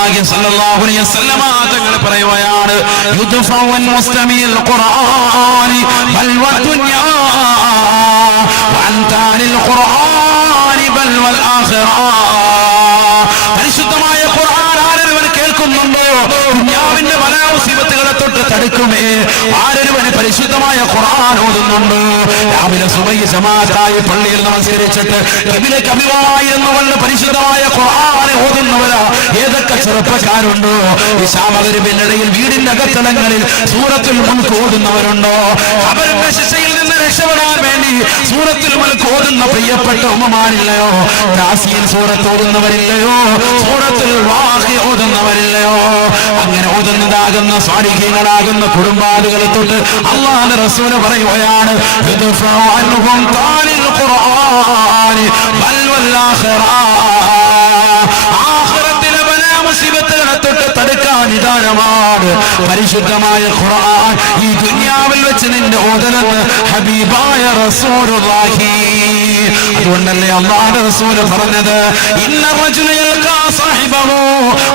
സല്ലല്ലാഹു അലൈഹി വസല്ലമ തങ്ങൾ പറയുകയാണ് യുദ്ഫഉൻ മുസ്തമിൽ ഖുർആനി ബൽ വദുനിയാ വഅൻതാനിൽ ഖുർആനി ബൽ വൽ ആഖിറ. പരിശുദ്ധമായ ഖുർആൻ ആരൊരുവൻ കേൾക്കുന്നുണ്ടോ ദുനിയാവിന്റെ ബലാമുസീബത്തുകളെ തൊട്ട് തടുക്കുമേ. ആരൊരുവന് പരിശുദ്ധമായ ഖുർആൻ ഓതുന്നുണ്ട്, രാവിലെ സുബഹി ജമാഅത്തായി പള്ളിയിൽ നമസ്കരിച്ചിട്ട് ഖിബിലക്ക് അഭിമുഖമായിരുന്നുകൊണ്ട് പരിശുദ്ധമായ ഖുർആൻ ഓതുന്നവരാ ഏതൊക്കെ ചെറുപ്പക്കാരുണ്ടോ. ഇശാ മഗ്‌രിബിന്റെ ഇടയിൽ വീടിന്റെ അകത്തളങ്ങളിൽ സൂറത്തുൽ മുൽക്ക് ഓതുന്നവരുണ്ടോ. ഖബറിന്റെ ശിക്ഷയിൽ നിന്ന് രക്ഷപ്പെടാൻ വേണ്ടി സൂറത്തുൽ മുൽക്ക് ഓതുന്ന പ്രിയപ്പെട്ട ഉമ്മമാരില്ലയോ. യാസീൻ സൂറത്ത് ഓതുന്നവരില്ലയോ, സൂറത്തുൽ വാഖിഅ ഓതുന്നവരില്ലയോ. അങ്ങനെ ഓതുന്നതാകുന്ന സ്വാലിഹീങ്ങളാകുന്ന കുടുംബാദികളെ തൊട്ട് അല്ലാഹുവിന്റെ റസൂൽ പറയുകയാണ് യുദ്ഫഉ അൻഹും താലിൽ ഖുർആനി ബൽ വൽ ആഖിറ. ആഖിറത്തിലെ ബലാമുസീബത്തുകളെ തൊട്ട് തടുക്കാൻ നിദാനമാണ് പരിശുദ്ധമായ ഖുർആൻ. ഈ ദുനിയാവിൽ വെച്ച് നിന്റെ ഓതലെന്ന് ഹബീബായ റസൂലുള്ളാഹി. അതുകൊണ്ടല്ലേ അല്ലാഹുവിന്റെ റസൂൽ പറഞ്ഞത് ഇന്ന റജുല യൽഖാ സാഹിബഹു.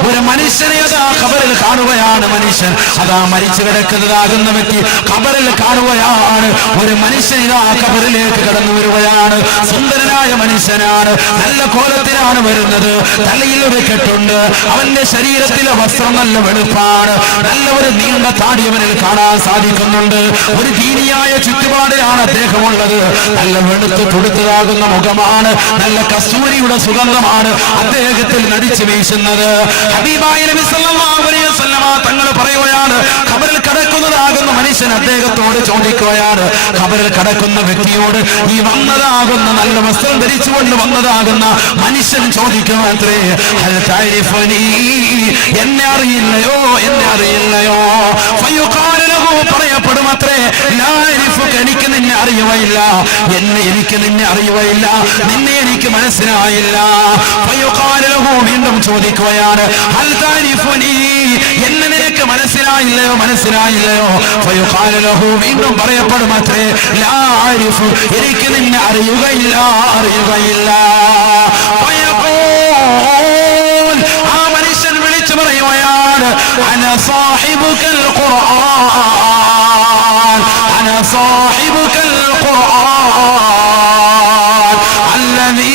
ഒരു മനുഷ്യനെ അതാ ഖബറിൽ കാണുകയാണ്. മനുഷ്യൻ അതാ മരിച്ചു കിടക്കുന്നതാകുന്ന വ്യക്തി ഖബറിൽ കാണുകയാണ്. ഒരു മനുഷ്യൻ ഇതാ ഖബറിലേക്ക് കടന്നു വരികയാണ്. സുന്ദരനായ മനുഷ്യനാണ്, നല്ല കോലത്തിലാണ് വരുന്നത്. തലയിൽ ഒരു കെട്ടുണ്ട്, അവന്റെ ശരീരത്തിലെ വസ്ത്രം നല്ല വെളുപ്പാണ്, നല്ല ഒരു നീണ്ട താടി അവനിൽ കാണാൻ സാധിക്കുന്നുണ്ട്. ഒരു ദീനിയായ ചുറ്റുപാടിലാണ് അദ്ദേഹമുള്ളത്. നല്ല വെളുത്ത് തുടുത്തതാകുന്ന മുഖമാണ്, നല്ല കസ്തൂരിയുടെ സുഗന്ധമാണ് അദ്ദേഹത്തിൽ നടിച്ചു വീശുന്നത്. ഹബീബായ നബി സല്ലല്ലാഹു അലൈഹി വസല്ലമ തങ്ങൾ പറയുകയാണ് ഖബറിൽ കിടക്കുന്നതാകുന്ന മനുഷ്യൻ അദ്ദേഹത്തോട് ചോദിക്കുകയാണ്, ഖബറിൽ കിടക്കുന്ന വ്യക്തിയോട് ഈ വന്നതാകുന്ന നല്ല വസ്ത്രം ധരിച്ചുകൊണ്ട് വന്നതാകുന്ന മനുഷ്യൻ ചോദിക്കുമത്രേ ഹൽ തഅരിഫുനി, എന്നെ അറിയില്ലയോ, എന്നെ അറിയില്ലയോ. ഫയുഖാലു ലഹു, പറയപ്പെടുമത്രേ ലാ അരിഫുക, എനിക്ക് നിന്നെ അറിയുകയില്ല, എനിക്ക് നിന്നെ അറിയുകയില്ല, നിന്നെ എനിക്ക് മനസ്സിലായില്ല. ഫയുഖാലു ലഹു, വീണ്ടും ചോദിക്കുകയാണ് ഹൽ തഅരിഫുനി, എന്നെ നിനക്ക് മനസ്സിലായില്ലയോ, മനസ്സിലായില്ലയോ. ഫയുഖാലു ലഹു, വീണ്ടും പറയപ്പെടുമത്രേ ലാ അരിഫു, എനിക്ക് നിന്നെ അറിയുകയില്ല, അറിയുകയില്ല. ഫയഖൂൽ, ആ മനുഷ്യൻ വിളിച്ചു പറയുകയാണ് അന സാഹിബുകൽ ഖുർആൻ, അന സാഹിബുകൽ ഖുർആൻ അല്ലദീ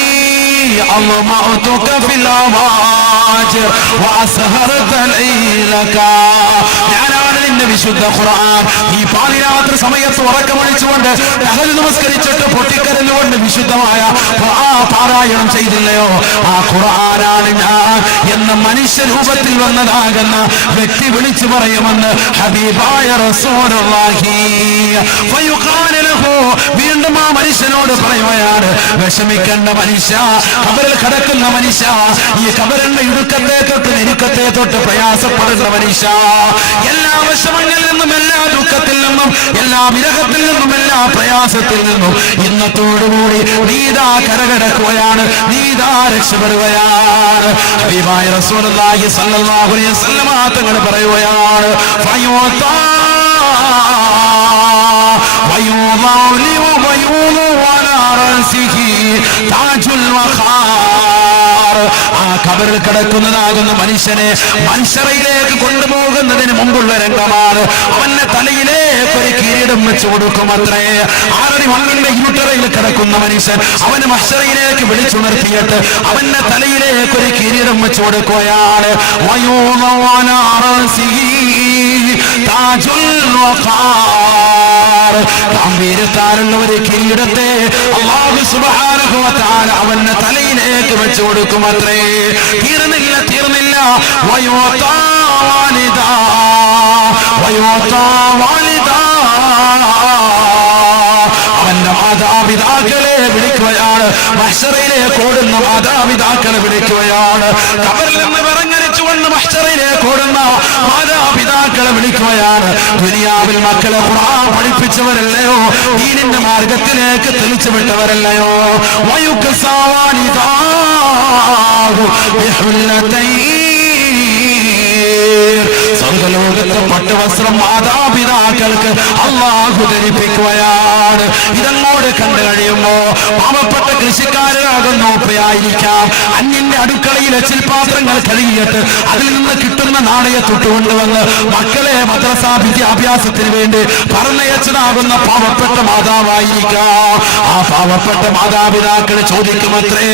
അളമഅതുക ഫിൽ അവാജിർ വഅസ്ഹറത ലൈലക. ഞാനാണ് നിന്റെ വിശുദ്ധ ഖുർആൻ. ഈ പാതിരാത്രി സമയത്ത് ഉറക്കമൊഴിച്ചുകൊണ്ട് തഹജ്ജുദ് നമസ്കരിച്ചിട്ട് പൊട്ടിക്കരഞ്ഞുകൊണ്ട് വിശുദ്ധമായ പാരായണം ചെയ്തില്ലയോ, ആ ഖുർആനാണ് ഞാൻ എന്ന മനുഷ്യ രൂപത്തിൽ വന്നതാകുന്ന വ്യക്തി വിളിച്ചു പറയുമെന്ന് ഹബീബായ റസൂലുള്ളാഹി. ഫയുഖാലു ലഹു, വീണ്ടും ആ മനുഷ്യനോട് പറയുകയാണ് വിഷമിക്കേണ്ട മനുഷ്യ, ഖബറിൽ കിടക്കുന്ന മനുഷ്യ, ഈ ഖബറിന്റെ ഇടുക്കത്തെ തൊട്ട് ഞെരുക്കത്തെ തൊട്ട് പ്രയാസപ്പെടുന്ന മനുഷ്യ, എല്ലാ വിഷമങ്ങളിൽ നിന്നും, എല്ലാ ദുഃഖത്തിൽ നിന്നും, എല്ലാ വിരഹത്തിൽ നിന്നും, എല്ലാ പ്രയാസത്തിൽ നിന്നും ഇന്നത്തോടുകൂടി നീതാ കരകടക്കുകയാണ്, നീതാ രക്ഷപ്പെടുകയാണ്. ഹബീബായ റസൂലുള്ളാഹി സ്വല്ലല്ലാഹു അലൈഹി വസല്ലമ തങ്ങൾ പറയുകയാണ് ഫയുതാ വയുളി വയുളു വലാ റസിഹി താജുൽ വഖാർ. ആ ഖബറിൽ കിടക്കുന്നതാകുന്ന മനുഷ്യനെ മൻശറയിലേക്ക് കൊണ്ടുപോകുന്നതിന് മുമ്പുള്ള രംഗമാണ്. അവന്റെ തലയിലേക്ക് ഒരു കിരീടം വെച്ച് കൊടുക്കുമത്രേ. ആറടി മണ്ണിന്റെ ഇരുട്ടറയിൽ കിടക്കുന്ന മനുഷ്യൻ അവന് മഹ്ശറയിലേക്ക് വിളിച്ചുണർത്തിയിട്ട് അവന്റെ തലയിലേക്ക് ഒരു കിരീടം വെച്ച് കൊടുക്കുകയാണ്. ഗംഭീരത്താലുള്ള ഒരു കിരീടത്തെ അല്ലാഹു സുബ്ഹാനഹു വ തആല അവന്റെ തലയിലേക്ക് വെച്ച് കൊടുക്കുമത്രേ. തീർന്നില്ല, തീർന്നില്ല. വയുതാ വാലിദാ, വയുതാ വാലിദാ, അവന്റെ മാതാപിതാക്കളെ വിളിക്കുകയാണ്. മഹ്ശറയിലേക്ക് ഓടുന്ന മാതാപിതാക്കളെ വിളിക്കുകയാണ്. ഖബറിൽ നിന്ന് വിറങ്ങലിച്ചുകൊണ്ട് മഹ്ശറയിലേക്ക് ഓടുന്ന മാതാപിതാക്കളെ വിളിക്കുകയാണ്. ദുനിയാവിൽ മക്കളെ ഖുർആൻ പഠിപ്പിച്ചവരല്ലയോ, ദീനിന്റെ മാർഗത്തിലേക്ക് തെളിച്ചു വിട്ടവരല്ലയോ. സ്വർഗ്ഗലോക ലോകത്ത് പട്ടുവസ്ത്രം മാതാപിതാക്കൾക്ക് അള്ളാഹു ധരിപ്പിക്കുകയാണ്. ഇതങ്ങോട്ട് കണ്ടു കഴിയുമ്പോ പാവപ്പെട്ട കൃഷിക്കാരനാകുന്ന ഉപ്പയായിരിക്കാം, അന്യന്റെ അടുക്കളയിലെ ചിൽപാത്രങ്ങൾ കഴുകിയിട്ട് അതിൽ നിന്ന് കിട്ടുന്ന നാണയത്തൊട്ടുകൊണ്ടുവന്ന് മക്കളെ മദ്രസാ വിദ്യാഭ്യാസത്തിന് വേണ്ടി പറഞ്ഞയച്ചതാകുന്ന പാവപ്പെട്ട മാതാവായിരിക്കാം. ആ പാവപ്പെട്ട മാതാപിതാക്കൾ ചോദിക്കുമത്രേ,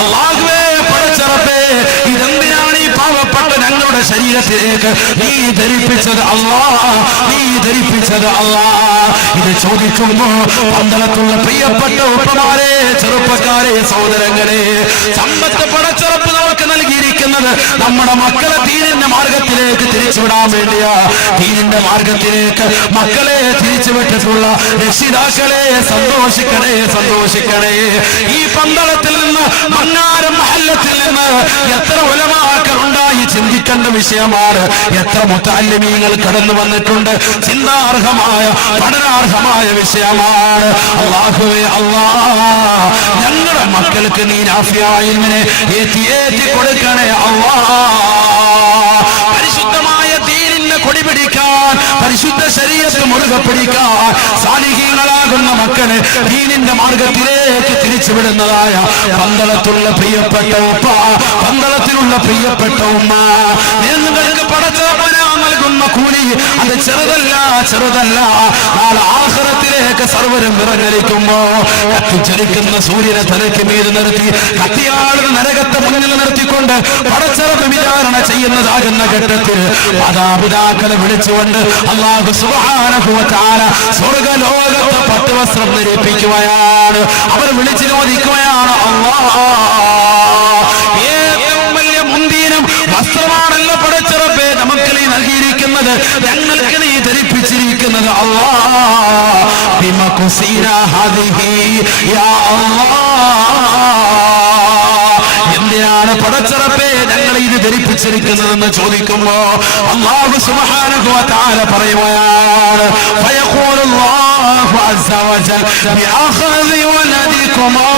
അല്ലാഹുവേ പടച്ചറപ്പേ, ഇതെന്തിനാണ് ഈ പാവപ്പെട്ട ഞങ്ങളുടെ ശരീരത്തിലേക്ക് നീ ധരിപ്പിച്ചത് അല്ലാഹ്, നീ ധരിപ്പിച്ചത് അല്ലാഹ്? ഇത് ചോദിക്കുമ്പോ പന്തളത്തുള്ള പ്രിയപ്പെട്ട ഉപ്പമാരെ, ചെറുപ്പക്കാരെ, സഹോദരങ്ങളെ, സമ്പത്ത് പടച്ചറപ്പ് നമുക്ക് നൽകിയിരിക്കുന്നത് നമ്മുടെ മക്കളെ ദീനിന്റെ മാർഗത്തിലേക്ക് തിരിച്ചുവിടാൻ വേണ്ടിയാ. ദീനിന്റെ മാർഗത്തിലേക്ക് മക്കളെ തിരിച്ചുവിട്ടിട്ടുള്ള രക്ഷിതാക്കളെ സന്തോഷിക്കണേ, സന്തോഷിക്കണേ. ഈ പന്തളത്തിൽ നിന്ന്, മങ്ങാരം മഹല്ലത്തിൽ നിന്ന് എത്ര ഉലമാക്കൾ ഉണ്ടായി ചിന്തിക്കേണ്ട വിഷയമാണ്. എത്ര മുത്തഅല്ലിമീങ്ങൾ കടന്നു വന്നിട്ടുണ്ട്. ചിന്താർഹമായ, പഠനാർഹമായ വിഷയമാണ്. അല്ലാഹുവേ അല്ലാഹ്, ഞങ്ങളുടെ മക്കൾക്ക് നീ നാഫിയായ ഇൽമിനെ ഏറ്റി കൊടുക്കണേ അല്ലാഹ്. പരിശുദ്ധമായ ദീനിനെ കൊടി പിടിക്കാൻ, പരിശുദ്ധ ശരീഅത്ത് മുറുകെ പിടിക്കാൻ സാലിഹീങ്ങളാകുന്ന മക്കളെ ദീനിന്റെ മാർഗത്തിലേക്ക് തിരിച്ചുവിടുന്നതായ പന്തളത്തുള്ള പ്രിയപ്പെട്ട ഉപ്പ, പന്തളത്തിലുള്ള പ്രിയപ്പെട്ട ഉമ്മ, നിങ്ങൾക്ക് പടച്ചവനാ നൽകുന്ന കൂലി അത് ചെറുതല്ല, ചെറുതല്ല. നാളെ ആഖിറത്തിലേക്ക് സർവരും വിറങ്ങലിക്കുമ്പോ കത്തിച്ചരിക്കുന്ന സൂര്യനെ തലയ്ക്ക് മീത് നിർത്തി കത്തിയാളുടെ നരകത്തെ മുന്നിൽ നിർത്തിക്കൊണ്ട് പടച്ചറപ്പ് വിചാരണ ചെയ്യുന്നതാകുന്ന ഘട്ടത്തിൽ മാതാപിതാക്കളെ വിളിച്ചുകൊണ്ട് അല്ലാഹു സുബ്ഹാനഹു വ തആല സ്വർഗ്ഗലോകത്തെ പട്ടുവസ്ത്രം ധരിപ്പിക്കുകയാണ്. അവർ വിളിച്ചു ചോദിക്കുകയാണ്, അല്ലാഹ്, ഏറ്റവും വലിയ മുന്തിയനും വസ്ത്രമാണല്ലോ പടച്ചറപ്പേ നമുക്ക് നീ നൽകിയിരിക്കുന്നത്, ഞങ്ങൾക്ക് നീ ധരിപ്പിച്ചിരിക്കുന്നത് അല്ലാഹ്. ബിമാ കുസീനാ ഹാദിഹി യാ അല്ലാഹ്, എന്തിനാണ് പടച്ചറപ്പേ ഞങ്ങൾ ഇത് ധരിപ്പിച്ചിരിക്കുന്നതെന്ന് ചോദിക്കുമ്പോ അല്ലാഹു സുബ്ഹാനഹു വ തആല പറയുകയാണ്, ഫയഖൂലുല്ലാഹു അസ്സ വജൽ ബിഅഖദി വലദികുമാ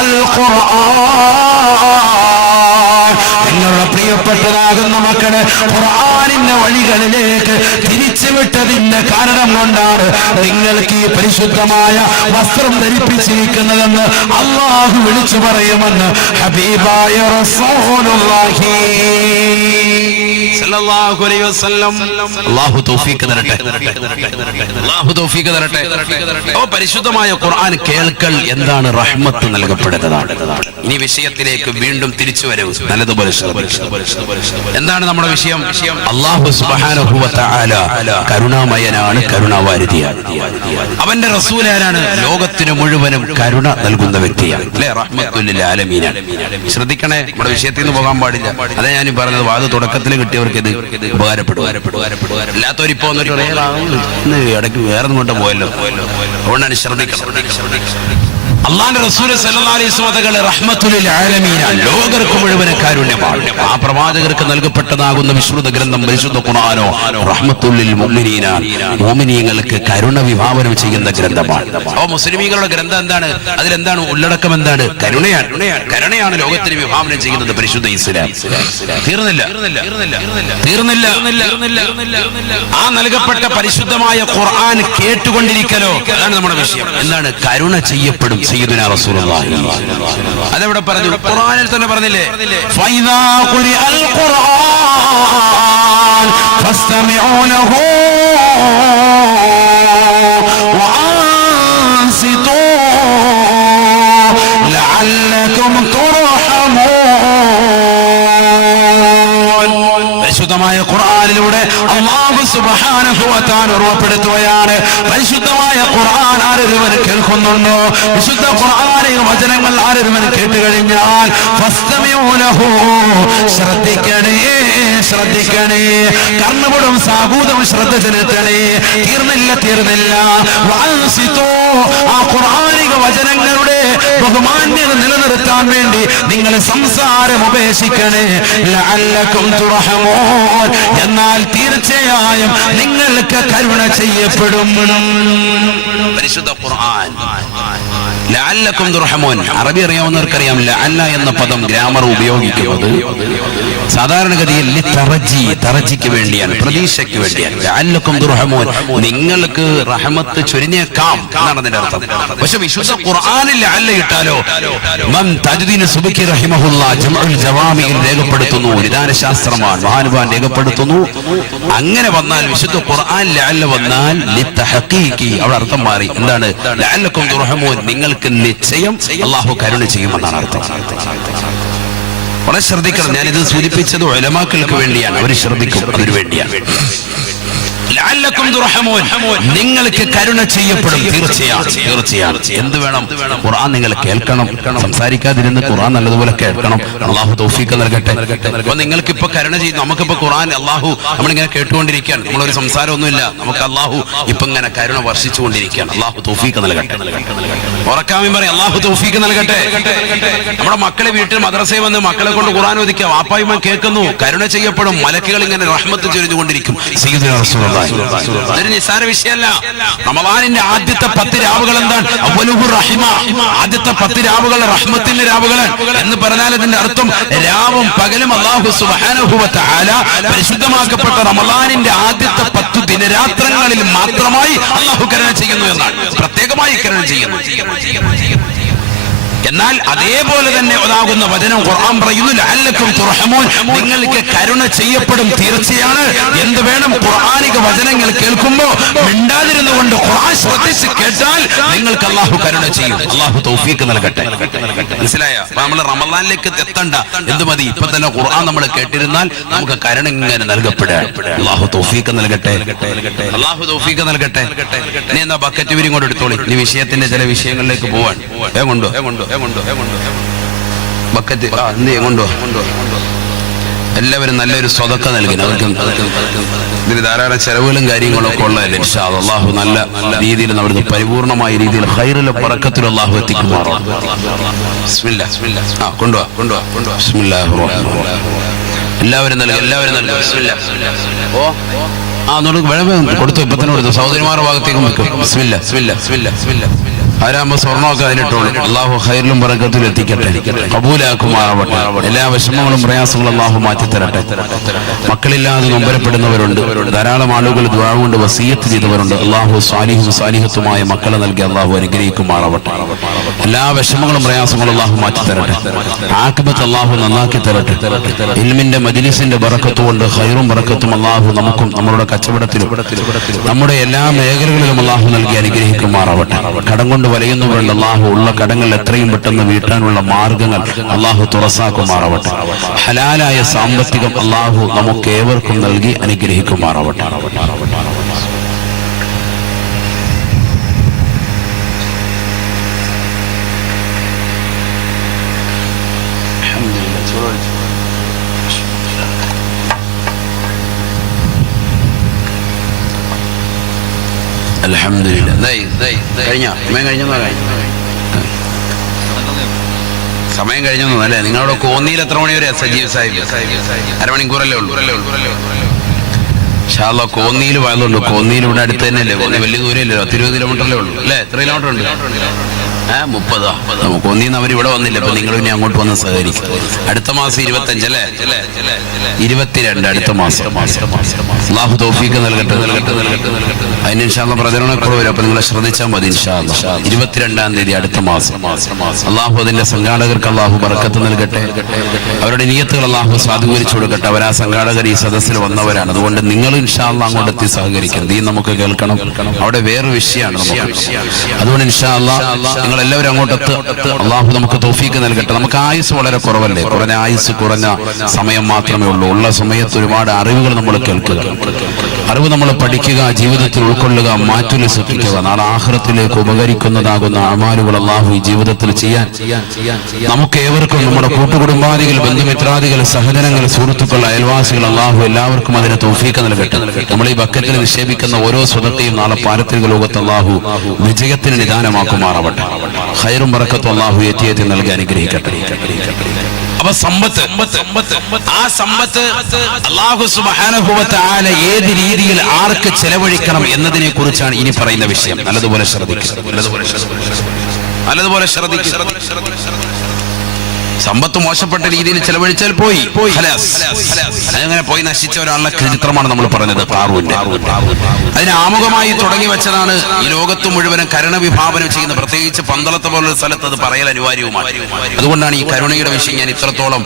അൽ ഖുർആൻ, നിങ്ങളുടെ പ്രിയപ്പെട്ടതാകുന്ന മക്കളെ ഖുർആനിന്റെ വഴികളിലേക്ക് തിരിച്ചുവിട്ടതിന്റെ കാരണം കൊണ്ടാണ് നിങ്ങൾക്ക് ഈ പരിശുദ്ധമായ വസ്ത്രം ധരിപ്പിച്ചിരിക്കുന്നതെന്ന് അല്ലാഹു വിളിച്ചു പറയുമെന്ന് ഹബീബായ റസൂലുള്ളാഹി സ്വല്ലല്ലാഹു അലൈഹി വസല്ലം. അല്ലാഹു തൗഫീഖ് തരട്ടെ, അല്ലാഹു തൗഫീഖ് തരട്ടെ. ഓ പരിശുദ്ധമായ ഖുർആൻ കേൾക്കൽ എന്താണ് റഹ്മത്ത് നൽകപ്പെടുന്നതാണ്. ഇനി വിഷയത്തിലേക്ക് വീണ്ടും തിരിച്ചു വരൂ, നല്ലതുപോലെ എന്താണ് നമ്മുടെ വിഷയം? അല്ലാഹു സുബ്ഹാനഹു വ തആല കരുണാമയനാണ്, കരുണാവാരിധിയാണ്. അവന്റെ റസൂൽ ആരാണ്? ലോകത്തിന് മുഴുവനും കരുണ നൽകുന്ന വ്യക്തിയാണ്, അല്ലേ? റഹ്മത്തുൽ ലിൽ ആലമീനാണ്. ശ്രദ്ധിക്കണേ, നമ്മുടെ വിഷയത്തിൽ നിന്ന് പോകാൻ പാടില്ല. അതാ ഞാൻ പറഞ്ഞത്, വാത് തുടക്കത്തിൽ കിട്ടിയവർക്ക് ഇത് ഉപകാരപ്പെടും. അല്ലാത്തവരിപ്പോ ഇടയ്ക്ക് വേറെ കൊണ്ട് പോയല്ലോ. അതുകൊണ്ടാണ് ശ്രദ്ധിക്കണം. അല്ലാഹുവിന്റെ റസൂൽ സല്ലല്ലാഹു അലൈഹി വസല്ലം റഹ്മത്തുൽ ലിൽ ആലമീനാണ്, ലോകർക്ക് മുഴുവനും കാരുണ്യമാണ്. ആ പ്രവാചകർക്ക് നൽകപ്പെട്ടതാകുന്ന വിശുദ്ധ ഗ്രന്ഥം പരിശുദ്ധ ഖുർആനോ റഹ്മത്തുൽ ലിൽ മുഅ്മിനീനാണ്, മുഅ്മിനീങ്ങൾക്ക് കരുണ വിഭാവനം ചെയ്യുന്ന ഗ്രന്ഥമാണ്. അപ്പോൾ മുസ്ലിമീങ്ങളുടെ ഗ്രന്ഥം എന്താണ്? അതിലെന്താണ് ഉള്ളടക്കം? എന്താണ്? കരുണയാണ്. കരുണയാണ് ലോകത്തിന് വിഭാവനം ചെയ്യുന്നത് പരിശുദ്ധ ഇസ്ലാം. തീർന്നില്ല. ആ നൽകപ്പെട്ട പരിശുദ്ധമായ ഖുർആൻ കേട്ടുകൊണ്ടിരിക്കലോ, അതാണ് നമ്മുടെ വിഷയം. എന്താണ്? കരുണ ചെയ്യപ്പെടും സയ്യിദുനാ റസൂലുള്ളാഹി. അതെവിടെ പറഞ്ഞു? ഖുർആനിൽ തന്നെ പറഞ്ഞില്ലേ, ഫൈദാ ഖുരിഅൽ ഖുർആൻ ഫസ്തമിഊ ലഹു വഅൻസിതൂ ലഅല്ലകും തുർഹമൂൻ. പരിശുദ്ധമായ ഖുർആനിലൂടെ അല്ലാഹു സുബ്ഹാനഹു വ തആല ഉറപ്പെടുത്തുകയാണ്, പരിശുദ്ധമായ ഖുർആൻ ആരൊരുവൻ കേൾക്കുന്നുണ്ടോ, വിശുദ്ധ ഖുർആനിലെ വചനങ്ങൾ ആരൊരുവൻ കേട്ടു കഴിഞ്ഞാൽ ഫസ്തമിഊ ലഹു, ശ്രദ്ധിക്കണേ, ശ്രദ്ധിക്കണേ, കർണപുടം സാബൂതം ശ്രദ്ധ ചെലുത്തണേ. തീർന്നില്ല. വഅൻസിതൂ, ആ ഖുർആനിക വചനങ്ങളുടെ ബഹുമാന്യത നിലനിർത്താൻ വേണ്ടി നിങ്ങൾ സംസാരം ഉപേക്ഷിക്കണേ. ലഅല്ലകും തുർഹമൂൻ, എന്നാൽ തീർച്ചയായും നിങ്ങൾക്ക് കരുണ ചെയ്യപ്പെടും. പരിശുദ്ധ ഖുർആൻ ലഅല്ലക്കും തുർഹമൂൻ. അറബി അറിയാവുന്നവർക്കറിയാം ലഅല്ല എന്ന പദം ഗ്രാമർ ഉപയോഗിക്കുന്നത് സാധാരണഗതിയിൽ തറജിക്ക് വേണ്ടിയാണ്, പ്രതീക്ഷയ്ക്ക് വേണ്ടിയാണ്. ലഅല്ലക്കും തുർഹമൂൻ, നിങ്ങൾക്ക് റഹ്മത്ത് ചൊരിഞ്ഞേക്കാം എന്നാണ് അതിന്റെ അർത്ഥം. പക്ഷെ വിശുദ്ധ ഖുർആനിൽ ലഅല്ല ഇട്ടാലോ? ഇമാം തജ്ദീൻ സുബ്കി റഹിമഹുല്ലാഹ് ജംഉൽ ജവാമിഇൽ രേഖപ്പെടുത്തുന്നു, നിദാന ശാസ്ത്രമാണ്, മഹാനുഭാവൻ രേഖപ്പെടുത്തുന്നു. അങ്ങനെ വന്നാൽ വിശുദ്ധ ഖുർആൻ ലഅല്ല വന്നാൽ ലിത്തഹഖീഖി, അവിടെ അർത്ഥം മാറി. എന്താണ്? ലഅല്ലക്കും തുർഹമൂൻ, നിങ്ങൾക്ക് നിശ്ചയം അല്ലാഹു കരുണ ചെയ്യുമെന്നാണ് അർത്ഥം. വളരെ ശ്രദ്ധിക്കണം. ഞാനിത് സൂചിപ്പിച്ചത് ഉലമാക്കൾക്ക് വേണ്ടിയാണ്, അവർ ശ്രദ്ധിക്കും, അതിനു വേണ്ടിയാണ്. ലഅല്ലക്കും തുർഹമൂൻ, നിങ്ങൾക്ക് കരുണ ചെയ്യപ്പെടും. തീർച്ചയാണ്. എന്ത് വേണം? ഖുർആൻ നിങ്ങൾ കേൾക്കണം, സംസാരിക്കാതിരുന്ന് ഖുർആൻ നല്ലതുപോലെ കേൾക്കണം. അള്ളാഹു തൗഫീഖ് നൽകട്ടെ. അപ്പൊ നിങ്ങൾക്ക് ഇപ്പൊ കരുണ ചെയ്യും. നമുക്കിപ്പോ ഖുർആൻ അള്ളാഹു നമ്മളിങ്ങനെ കേട്ടുകൊണ്ടിരിക്കുകയാണ്, നമ്മളൊരു സംസാരമൊന്നുമില്ല, നമുക്ക് അള്ളാഹു ഇപ്പൊ ഇങ്ങനെ കരുണ വർഷിച്ചുകൊണ്ടിരിക്കുകയാണ്. അള്ളാഹു തൗഫീഖ് നൽകട്ടെ. ഉറക്കാമി പറയും അള്ളാഹു തൗഫീഖ് നൽകട്ടെ. നമ്മുടെ മക്കളെ വീട്ടിൽ മദ്രസയിൽ വന്ന് മക്കളെ കൊണ്ട് ഖുർആൻ ഓദിക്കുക, വാപ്പായ്മ കേൾക്കുന്നു, കരുണ ചെയ്യപ്പെടും. മലക്കുകൾ ഇങ്ങനെ റഹ്മത്ത് ചൊരിഞ്ഞുകൊണ്ടിരിക്കും. സയ്യിദുനാ റസൂലുള്ളാഹി അതൊരു നിസ്സാര വിഷയമല്ല. റമളാനിന്റെ ആദ്യത്തെ 10 രാവുകൾ എന്താണ്? അവ്വലുഹു റഹിമ, ആദ്യത്തെ 10 രാവുകൾ റഹ്മത്തിന്റെ രാവുകളാണ് എന്ന് പറഞ്ഞാൽ അതിന്റെ അർത്ഥം രാവും പകലും അല്ലാഹു സുബ്ഹാനഹു വ തആല പരിശുദ്ധമാക്കപ്പെട്ട റമളാനിന്റെ ആദ്യത്തെ 10 ദിനരാത്രങ്ങളിൽ മാത്രമായി അല്ലാഹു കരുണ ചെയ്യുന്നു എന്നാണ്, പ്രത്യേകമായി കരുണ ചെയ്യുന്നു. എന്നാൽ അതേപോലെ തന്നെ ഉദാകുന്ന വചനം ഖുർആൻ പറയുന്നു ലഅല്ലക്കും തുർഹമൂൻ, നിങ്ങൾക്ക് കരുണ ചെയ്യപ്പെടും. തീർച്ചയാണ്. എന്ത് വേണം? ഖുർആനിക വചനങ്ങൾ കേൾക്കുമ്പോൾ മിണ്ടാതിരുന്നുകൊണ്ട് ഖുർആൻ ശ്രദ്ധിച്ച് കേട്ടാൽ നിങ്ങൾക്ക് അല്ലാഹു കരുണ ചെയ്യും. അല്ലാഹു തൗഫീഖ് നൽകട്ടെ. മനസ്സിലായോ? നമ്മൾ റമളാനിലേക്ക് എത്തണ്ട, എന്ത് മതി? ഇപ്പൊ തന്നെ ഖുർആൻ നമ്മൾ കേട്ടിരുന്നാൽ നമുക്ക് കരുണ ഇങ്ങനെ നൽകപ്പെടുക. അല്ലാഹു തൗഫീഖ് നൽകട്ടെ. അല്ലാഹു തൗഫീഖ് നൽകട്ടെ. ഇനി എന്താ ബക്കറ്റ് വിരി കൊണ്ട് എടുത്തോളി. ഈ വിഷയത്തിന്റെ ചില വിഷയങ്ങളിലേക്ക് പോവാൻ കൊണ്ടോ ബക്കറ്റ് കൊണ്ടോ. എല്ലാവരും നല്ലൊരു സ്വതക്ക നൽകി. അവർക്ക് ഇതിന് ധാരാളം ചെലവുകളും കാര്യങ്ങളൊക്കെ ഉള്ളതല്ലേ. ഇൻഷാ അല്ലാഹു നല്ല രീതിയിൽ അവർക്ക് പരിപൂർണമായ രീതിയിൽ ഖൈറിലും ബറക്കത്തിലും അല്ലാഹു എത്തിക്കുമാറാണ്. ബിസ്മില്ലാഹ്. കൊണ്ടുവാ. ബിസ്മില്ലാഹിർ റഹ്മാനിർ റഹീം. എല്ലാവരും നൽകും. ബിസ്മില്ലാഹ്. കൊടുത്തു. ഇപ്പൊ തന്നെ കൊടുത്തു. സഹോദരിമാരുടെ ഭാഗത്തേക്കും വെക്കും. ബിസ്മില്ലാഹ്. ആരാകുമ്പോ സ്വർണ്ണമൊക്കെ അതിലിട്ടോളൂ. അള്ളാഹു ഖൈറിലും ബറക്കത്തിലും എത്തിക്കട്ടെ, ഖബൂലാക്കുമാറാവട്ടെ. എല്ലാ വിഷമങ്ങളും പ്രയാസങ്ങളും അള്ളാഹു മാറ്റിത്തരട്ടെ. മക്കളില്ലാതെ നൊമ്പരപ്പെടുന്നവരുണ്ട്, ധാരാളം ആളുകൾ ദുആ കൊണ്ട് വസിയത്ത് ചെയ്തവരുണ്ട്. അള്ളാഹു സാലിഹത്തുമായ മക്കളെ നൽകി അള്ളാഹു അനുഗ്രഹിക്കുമാറാവട്ടെ. എല്ലാ വിഷമങ്ങളും പ്രയാസങ്ങളും അള്ളാഹു മാറ്റിത്തരട്ടെ. ആഖിബത്ത് അള്ളാഹു നന്നാക്കി തരട്ടെ. ഇൽമിന്റെ മജ്ലിസിന്റെ ബറക്കത്ത് കൊണ്ട് ഖൈറും ബറക്കത്തും അള്ളാഹു നമുക്കും നമ്മുടെ കച്ചവടത്തിലും നമ്മുടെ എല്ലാ മേഖലകളിലും അള്ളാഹു നൽകി അനുഗ്രഹിക്കുമാറാവട്ടെ. കടം കൊണ്ട് വലയുന്നവരുണ്ട്. അള്ളാഹു ഉള്ള കടങ്ങൾ എത്രയും പെട്ടെന്ന് വീട്ടാനുള്ള മാർഗങ്ങൾ അള്ളാഹു തുറസാക്കുമാറാവട്ടെ. ഹലാലായ സാമ്പത്തികം അള്ളാഹു നമുക്ക് ഏവർക്കും നൽകി അനുഗ്രഹിക്കുമാറാവട്ടെ. അൽഹംദുലില്ലാഹ്. സമയം കഴിഞ്ഞൊന്നും അല്ലേ? നിങ്ങളവിടെ കോന്നിയിൽ എത്ര മണി വരെ സജീവ് സാഹിബ്? അരമണിക്കൂറല്ലേ ഉള്ളൂ. ഇൻഷാ അല്ലാഹ് കോന്നിയിൽ വയലുണ്ട്. കോന്നിയിൽ ഇവിടെ അടുത്ത് തന്നെ അല്ലേ? കോന്നി വലിയ ദൂരം ഇല്ലല്ലോ, 20 കിലോമീറ്ററല്ലേ ഉള്ളൂ അല്ലേ? എത്ര കിലോമീറ്റർ ഉണ്ട്? 30. കോന്നിന്ന് അവർ ഇവിടെ വന്നില്ല. അപ്പൊ നിങ്ങൾ ഇനി അങ്ങോട്ട് വന്ന് സഹകരിക്കും. അടുത്ത മാസം 25 അല്ലേ? 22 അടുത്ത മാസം. അല്ലാഹു തൗഫീഖ് നൽകട്ടെ. അതിന് ഇൻഷാ അല്ലാഹ് പ്രചരണമൊക്കെ വരും. അപ്പൊ നിങ്ങളെ ശ്രദ്ധിച്ചാൽ മതി. ഇൻഷാ അല്ലാഹ് 22-ാം തീയതി അടുത്ത മാസം. അല്ലാഹു അതിന്റെ സംഘാടകർക്ക് അല്ലാഹു ബറക്കത്ത് നൽകട്ടെ. അവരുടെ നിയ്യത്തുകൾ അല്ലാഹു സാധൂകരിച്ചു കൊടുക്കട്ടെ. അവർ ആ സംഘാടകർ ഈ സദസ്സിൽ വന്നവരാണ്. അതുകൊണ്ട് നിങ്ങൾ ഇൻഷാ അല്ലാഹ് അങ്ങോട്ട് എത്തി സഹകരിക്കും. ദീൻ നമുക്ക് കേൾക്കണം. അവിടെ വേറെ വിഷയമാണ് നമുക്ക്. അതുകൊണ്ട് ഇൻഷാ അല്ലാഹ് എല്ലാവരും അങ്ങോട്ട് അള്ളാഹു നമുക്ക് തൗഫീഖ് നൽകട്ടെ. നമുക്ക് ആയുസ് വളരെ കുറവല്ലേ? കുറഞ്ഞ ആയുസ്, കുറഞ്ഞ സമയം മാത്രമേ ഉള്ളൂ. ഉള്ള സമയത്ത് ഒരുപാട് അറിവുകൾ നമ്മൾ കേൾക്കുക, അറിവ് നമ്മൾ പഠിക്കുക, ജീവിതത്തിൽ ഉൾക്കൊള്ളുക, മാറ്റുകൾ സൃഷ്ടിക്കുക. നാളെ ആഖിറത്തിലേക്ക് ഉപകരിക്കുന്നതാകുന്ന അമാലുകൾ അള്ളാഹു ഈ ജീവിതത്തിൽ ചെയ്യാൻ നമുക്ക് ഏവർക്കും, നമ്മുടെ കൂട്ടുകുടുംബാദികൾ, ബന്ധുമിത്രാദികൾ, സഹജനങ്ങൾ, സുഹൃത്തുക്കൾ, അയൽവാസികൾ, അള്ളാഹു എല്ലാവർക്കും അതിന് തൗഫീഖ് നൽകട്ടെ. നമ്മൾ ഈ ബക്കറ്റിൽ നിക്ഷേപിക്കുന്ന ഓരോ സ്വതത്തെയും നാളെ പാരത്രിക ലോകത്ത് അള്ളാഹു വിജയത്തിന് നിദാനമാക്കുമാറാവട്ടെ. ഖൈറും ബറക്കത്തും അല്ലാഹു ഏറ്റി നൽകി അനുഗ്രഹിക്കട്ടെ. അപ്പൊ സമ്പത്ത്, ആ സമ്പത്ത് അല്ലാഹു സുബ്ഹാനഹു വ തആല ഏത് രീതിയിൽ ആർക്ക് ചെലവഴിക്കണം എന്നതിനെ കുറിച്ചാണ് ഇനി പറയുന്ന വിഷയം. നല്ലതുപോലെ ശ്രദ്ധിക്കുക. നല്ലതുപോലെ ശ്രദ്ധിക്കുക. സമ്പത്ത് മോശപ്പെട്ട രീതിയിൽ ചെലവഴിച്ചാൽ പോയി അങ്ങനെ പോയി നശിച്ച ഒരാളുടെ ചരിത്രമാണ് നമ്മൾ പറഞ്ഞത്, ഖാറൂന്റെ. അതിന് ആമുഖമായി തുടങ്ങി വെച്ചതാണ് ഈ ലോകത്ത് മുഴുവനും കരുണ വിഭാവനം ചെയ്യുന്ന, പ്രത്യേകിച്ച് പന്തളത്ത് പോലുള്ള സ്ഥലത്ത് അത് പറയൽ അനിവാര്യവുമാണ്. അതുകൊണ്ടാണ് ഈ കരുണയുടെ വിഷയം ഞാൻ ഇത്രത്തോളം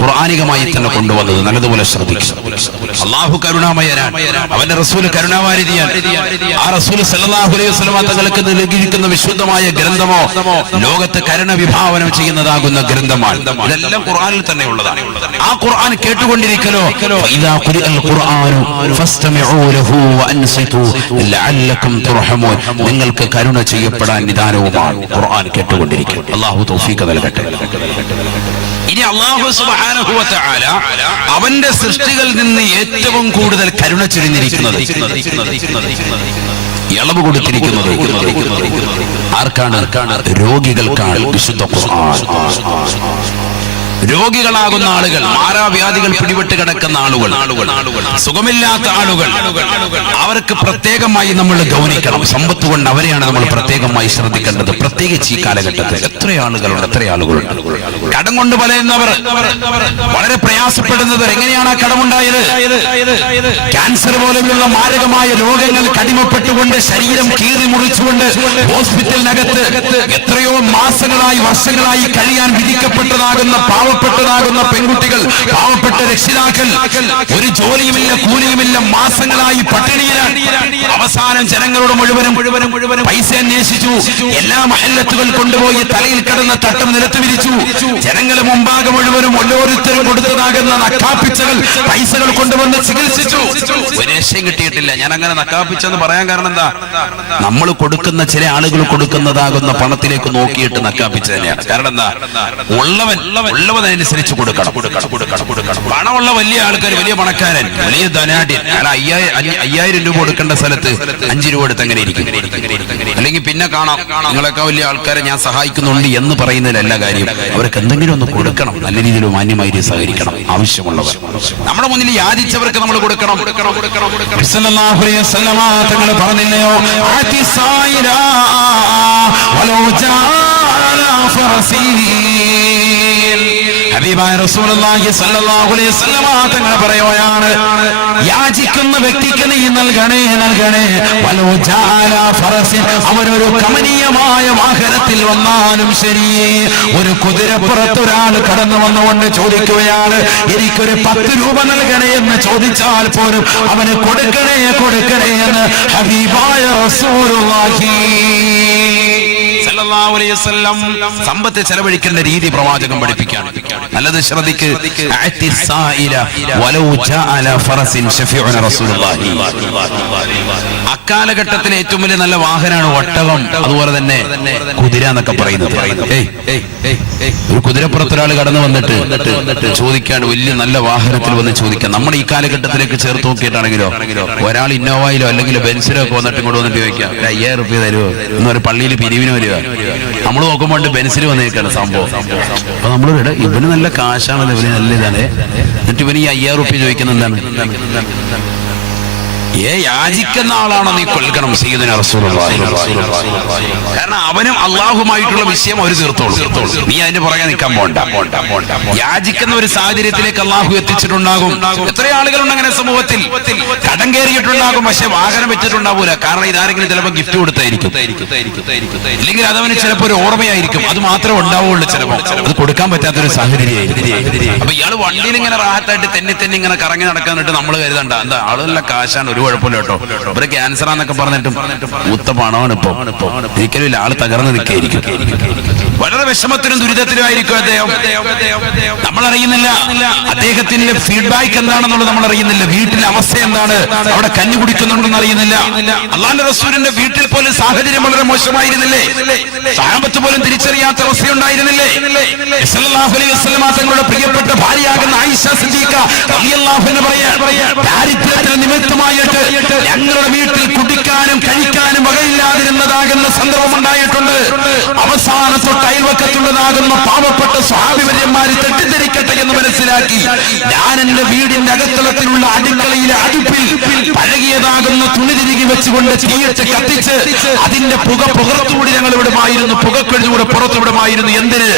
ഖുർആനികമായി തന്നെ കൊണ്ടുവന്നത്. നല്ലതുപോലെ ശ്രദ്ധിക്കും. അള്ളാഹു കരുണാമയനാണ്, അവന്റെ റസൂൽ കരുണാവാരിധിയാണ്. ആ റസൂൽ സല്ലല്ലാഹു അലൈഹി വസല്ലം തങ്ങൾക്ക് നൽകിയിരിക്കുന്ന വിശുദ്ധമായ ഗ്രന്ഥമോ ലോകത്ത് കരുണ വിഭാവനം ചെയ്യുന്നതാകുന്ന ഗ്രന്ഥമാണ്. ഇതെല്ലാം ഖുർആനിൽ തന്നെ ഉള്ളതാണ്. ആ ഖുർആൻ കേട്ടുകൊണ്ടിരിക്കലോ, ഇദാ ഖുരിഅൽ ഖുർആനു ഫസ്തമിഊ ലഹു വഅൻസിതു ലഅല്ലകും തുർഹമൂൻ, നിങ്ങൾക്ക് കരുണ ചെയ്യപ്പെടാൻ നിദാനവുമാണ് ഖുർആൻ കേട്ടുകൊണ്ടിരിക്കുക. അല്ലാഹു തൗഫീഖ് നൽകട്ടെ. ഇനി അല്ലാഹു സുബ്ഹാനഹു വ തആല അവന്റെ സൃഷ്ടികളിൽ നിന്ന് ഏറ്റവും കൂടുതൽ കരുണ ചൊരിഞ്ഞിരിക്കുന്നത്, ഇളവ് കൊടുത്തിരിക്കുന്നത് ആർക്കാണ്? രോഗികൾക്കാണ്. വിശുദ്ധ ഖുർആൻ രോഗികളാകുന്ന ആളുകൾ, മാരാവ്യാധികൾ പിടിപെട്ട് കിടക്കുന്ന ആളുകൾ, സുഖമില്ലാത്ത ആളുകൾ, അവർക്ക് പ്രത്യേകമായി നമ്മൾ ഗൗനിക്കണം. സമ്പത്ത് കൊണ്ട് അവരെയാണ് നമ്മൾ പ്രത്യേകമായി ശ്രദ്ധിക്കേണ്ടത്. പ്രത്യേകിച്ച് ഈ കാലഘട്ടത്തിൽ എത്ര ആളുകളുണ്ട്. കടം കൊണ്ട് വലയുന്നവർ, വളരെ പ്രയാസപ്പെടുന്നവർ. എങ്ങനെയാണ് ആ കടമുണ്ടായത്? ക്യാൻസർ പോലെയുള്ള മാരകമായ രോഗങ്ങൾ കടിമപ്പെട്ടുകൊണ്ട് ശരീരം കീറി മുറിച്ചുകൊണ്ട് ഹോസ്പിറ്റലിനകത്ത് എത്രയോ മാസങ്ങളായി വർഷങ്ങളായി കഴിയാൻ വിധിക്കപ്പെട്ടതാകുന്ന പാവപ്പെട്ടതാകുന്ന പെൺകുട്ടികൾ, പാവപ്പെട്ട രക്ഷിതാക്കൾ, ഒരു ജോലിയുമില്ല, കൂലിയുമില്ല, മാസങ്ങളായി പട്ടിണിയിലാണ്. അവസാനം ജനങ്ങളോട് മുഴുവനും പൈസ അന്വേഷിച്ചു. എല്ലാ മഹല്ലത്തുകൾ കൊണ്ടുപോയി തലയിൽ കിടന്ന തട്ടം നിലത്ത് വിരിച്ചു. ജനങ്ങളെ മുമ്പാകെ മുഴുവനും ഓരോരുത്തരും കൊടുത്തതാകുന്ന നക്കാപ്പിച്ചകൾ, പൈസകൾ കൊണ്ടുവന്ന് ചികിത്സിച്ചു. ഒരു രക്ഷയും കിട്ടിയിട്ടില്ല. ഞാൻ അങ്ങനെ നക്കാപ്പിച്ചെന്ന് പറയാൻ കാരണം എന്താ? നമ്മൾ കൊടുക്കുന്ന, ചില ആളുകൾ കൊടുക്കുന്നതാകുന്ന പണത്തിലേക്ക് നോക്കിയിട്ട് നക്കാപ്പിച്ച തന്നെയാണ്. കാരണം എന്താ? ഉള്ളവനനുസരിച്ച് കൊടുക്കണം. പണമുള്ള വലിയ ആൾക്കാർ, വലിയ പണക്കാരൻ, വലിയ ധനാഢ്യൻ, 5000 രൂപ കൊടുക്കേണ്ട സ്ഥലത്ത് 5 രൂപ എടുത്ത് അങ്ങനെ ഇരിക്കും. അല്ലെങ്കിൽ പിന്നെ കാണാം, നിങ്ങളൊക്കെ വലിയ ആൾക്കാരെ ഞാൻ സഹായിക്കുന്നുണ്ട് എന്ന് പറയുന്നതിലല്ല കാര്യം. അവർക്ക് എന്തെങ്കിലും ഒന്ന് കൊടുക്കണം, നല്ല രീതിയിൽ മാന്യമായി സഹകരിക്കണം. ആവശ്യമുള്ളവർ, നമ്മുടെ മുന്നിൽ യാചിച്ചവർക്ക് നമ്മൾ കൊടുക്കണം. സല്ലല്ലാഹു അലൈഹി വസല്ലം തങ്ങൾ പറഞ്ഞില്ലയോ, ഹബീബായ റസൂലുള്ളാഹി സ്വല്ലല്ലാഹു അലൈഹി വസല്ലം തങ്ങൾ പറയുകയാണ്, യാചിക്കുന്ന വ്യക്തിക്ക് നീ നൽകണേ. വലോ ജാല ഫറസിൻ, അവനൊരു കമനീയമായ വാഹനത്തിൽ വന്നാലും ശരി, ഒരു കുതിരപ്പുറത്തൊരാൾ കടന്നു വന്നുകൊണ്ട് ചോദിക്കുകയാണ്, എനിക്കൊരു 10 രൂപ നൽകണേ എന്ന് ചോദിച്ചാൽ പോലും അവന് കൊടുക്കണേ എന്ന് ഹബീബായ റസൂലുള്ളാഹി സല്ലല്ലാഹു അലൈഹി വസല്ലം സമ്പത്ത് ചെലവഴിക്കേണ്ട രീതി പ്രവാചകൻ പഠിപ്പിക്കുകയാണ്. നല്ലത് ശ്രദ്ധിക്ക്. അക്കാലഘട്ടത്തിലെ ഏറ്റവും വലിയ നല്ല വാഹനമാണ് ഒട്ടകം, അതുപോലെ തന്നെ കുതിര എന്നൊക്കെ പറയുന്നത്. ഒരു കുതിരപ്പുറത്തൊരാൾ കടന്നു വന്നിട്ട് ചോദിക്കാണ്, വലിയ നല്ല വാഹനത്തിൽ വന്ന് ചോദിക്കാം. നമ്മുടെ ഈ കാലഘട്ടത്തിലേക്ക് ചേർത്ത് നോക്കിയിട്ടാണെങ്കിലോ, ഒരാൾ ഇന്നോവയിലോ അല്ലെങ്കിൽ ബെൻസിലോ ഒക്കെ വന്നിട്ട് ഇങ്ങോട്ട് വന്നിട്ട് ചോദിക്കാം, 5000 രൂപ തരുമോ എന്ന് ഒരു പള്ളിയിൽ പിരിവിന് വരിക. നമ്മൾ നോക്കുമ്പോൾ ബെൻസിൽ വന്നേക്കാണ് സംഭവം. അപ്പൊ നമ്മൾ ഇവന് നല്ല കാശാണല്ലോ, ഇവന് നല്ല ഇതാണ്. എന്നിട്ട് ഇവന് ഈ 5000 രൂപ ചോദിക്കുന്ന എന്താണ്? യാചിക്കുന്ന ആളാണോ നീ കൊൽക്കണം സയ്യിദുനാ റസൂലുള്ളാഹി. കാരണം അവനും അള്ളാഹുമായിട്ടുള്ള വിഷയം അവർ തീർത്തോളൂ. നീ അതിന് പുറകെ നിൽക്കാൻ പോണ്ട. യാചിക്കുന്ന ഒരു സാഹചര്യത്തിലേക്ക് അള്ളാഹു എത്തിച്ചിട്ടുണ്ടാകും. എത്ര ആളുകളുണ്ട് അങ്ങനെ സമൂഹത്തിൽ? കടം കയറിയിട്ടുണ്ടാകും, പക്ഷെ വാഹനം വെച്ചിട്ടുണ്ടാവൂല. കാരണം ഇതാരെങ്കിലും ചിലപ്പോൾ ഗിഫ്റ്റ് കൊടുത്തായിരിക്കും, ഇല്ലെങ്കിൽ അതവന് ചിലപ്പോൾ ഒരു ഓർമ്മയായിരിക്കും. അത് മാത്രമേ ഉണ്ടാവുള്ളൂ. ചിലപ്പോൾ അത് കൊടുക്കാൻ പറ്റാത്തൊരു സാഹചര്യമായിരിക്കും. അപ്പൊ ഇയാൾ വണ്ടിയിൽ ഇങ്ങനെ റാഹത്തായിട്ട് തെന്നി ഇങ്ങനെ കറങ്ങി നടക്കാനിട്ട് നമ്മൾ കരുതണ്ട, എന്താ ആളുകളുടെ കാശാണ്, ഒരു കുഴപ്പമില്ല കേട്ടോ, ഇവര് ക്യാൻസറാന്നൊക്കെ പറഞ്ഞിട്ടും ഊത്ത പണമാണ് ഇപ്പൊ. ഒരിക്കലും ആള് തകർന്ന് നിൽക്കുകയായിരിക്കും. വളരെ വിഷമത്തിനും ദുരിതത്തിലുമായിരിക്കും അദ്ദേഹം. നമ്മൾ അറിയുന്നില്ല അദ്ദേഹത്തിന്റെ ഫീഡ്ബാക്ക് എന്താണെന്നുള്ളത് നമ്മൾ അറിയുന്നില്ല. വീട്ടിലെ അവസ്ഥ എന്താണ്, അവിടെ കഞ്ഞി കുടിക്കുന്നുണ്ടെന്ന് അറിയുന്നില്ല. അള്ളാഹുവിന്റെ റസൂലിന്റെ വീട്ടിൽ പോലും സാഹചര്യം വളരെ മോശമായിരുന്നില്ലേ? സഹാബത്ത് പോലും തിരിച്ചറിയാത്ത അവസ്ഥയുണ്ടായിരുന്നില്ലേ? സല്ലല്ലാഹു അലൈഹി വസല്ലം തങ്ങളുടെ പ്രിയപ്പെട്ട ഭാര്യയാകുന്ന ആയിഷ സിദ്ദീഖ റളിയല്ലാഹു അൻഹ പറയാൻ, ദാരിദ്ര്യത്തിന് നിമിത്തമായിട്ട് ഞങ്ങളുടെ വീട്ടിൽ കുടിക്കാനും കഴിക്കാനും വകയില്ലാതിരുന്നതാകുന്ന സന്ദർഭം ഉണ്ടായിട്ടുണ്ട്. അവസാന തൊട്ട് അയൽവക്കത്തുള്ളതാകുന്ന പാവപ്പെട്ട സ്വഹാബിവര്യന്മാര് തെറ്റിദ്ധരിക്കട്ടെ എന്ന് മനസ്സിലാക്കി ഞാൻ എന്റെ വീടിന്റെ അകത്തളത്തിലുള്ള അടുക്കളയിലെ അടുപ്പിൽ പഴകിയതാകുന്ന തുണി തിരികെ വെച്ചുകൊണ്ട് തീയിട്ട് കത്തിച്ച് അതിന്റെ പുകത്തുകൂടി ഞങ്ങൾ ഇവിടുമായിരുന്നു, പുകക്കഴിഞ്ഞുകൂടെ പുറത്തുവിടുമായിരുന്നു. എന്തിന്?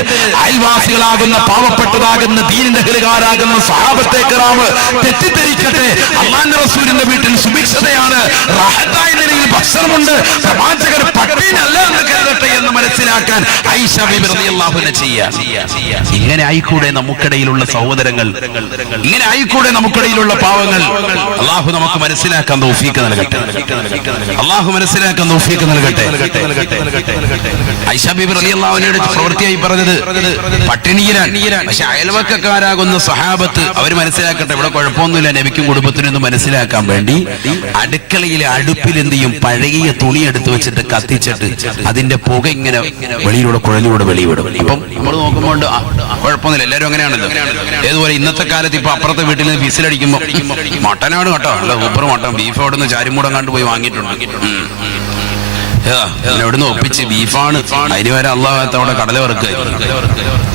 അയൽവാസികളാകുന്ന പാവപ്പെട്ടതാകുന്ന ദീനിന്റെ ഹൃകാരാകുന്ന സ്വഹാബത്തെ കിറാമ് തെറ്റിദ്ധരിക്കട്ടെ, അല്ലാഹുവിന്റെ റസൂലിന്റെ വീട്ടിൽ സുഭിക്ഷതയാണ്, റാഹത്തായ നിലയിൽ ഭക്ഷണമുണ്ട്, പ്രവാചകർ പട്ടിണിയല്ല എന്ന് കരുതട്ടെ എന്ന് മനസ്സിലാക്കാൻ ആയിഷ ബീബി റളിയല്ലാഹു അൻഹ ചെയ്യാ. ഇങ്ങനെ ആയിക്കൂടെ നമുക്കിടയിലുള്ള സഹോദരങ്ങൾ, ഇങ്ങനെ ആയിക്കൂടെ നമുക്കിടയിലുള്ള പാവങ്ങൾ. അള്ളാഹു നമുക്ക് മനസ്സിലാക്കാൻ തൗഫീഖ് നൽകട്ടെ, അള്ളാഹു മനസ്സിലാക്കാൻ തൗഫീഖ് നൽകട്ടെ. ആയിഷ ബീബി റളിയല്ലാഹു അൻഹയുടെ പ്രവൃത്തിയായി പറഞ്ഞത് പട്ടിണിയിലാണ്. പക്ഷെ അയൽവക്കക്കാരാകുന്ന സ്വഹാബത്ത് അവർ മനസ്സിലാക്കട്ടെ, ഇവിടെ കുഴപ്പമൊന്നുമില്ല നബിക്കും കുടുംബത്തിനും എന്ന് മനസ്സിലാക്കാൻ വേണ്ടി അടുക്കളയിലെ അടുപ്പിൽ എന്ത് ചെയ്യും, പഴകിയ തുണി എടുത്തു വെച്ചിട്ട് കത്തിച്ചിട്ട് അതിന്റെ പുക ഇങ്ങനെ വെളിയിലൂടെ കുഴലിലൂടെ വെളിവിടും. അപ്പം നമ്മൾ നോക്കുമ്പോൾ കുഴപ്പമൊന്നുമില്ല, എല്ലാവരും അങ്ങനെയാണല്ലോ. ഏതുപോലെ ഇന്നത്തെ കാലത്ത് ഇപ്പൊ അപ്പുറത്തെ വീട്ടിൽ നിന്ന് വിസിലടിക്കുമ്പോ മട്ടനാണ് കേട്ടോ, അല്ല സൂപ്പർ മട്ടൻ, ബീഫ് അവിടെ നിന്ന് ചാരിമൂടം കണ്ടു പോയി വാങ്ങിയിട്ടുണ്ട്, എവിടുന്ന് ഒപ്പിച്ച് ബീഫാണ്, അതിന് വരെ അള്ളാഹു അവിടെ കടല വറുക്കുക.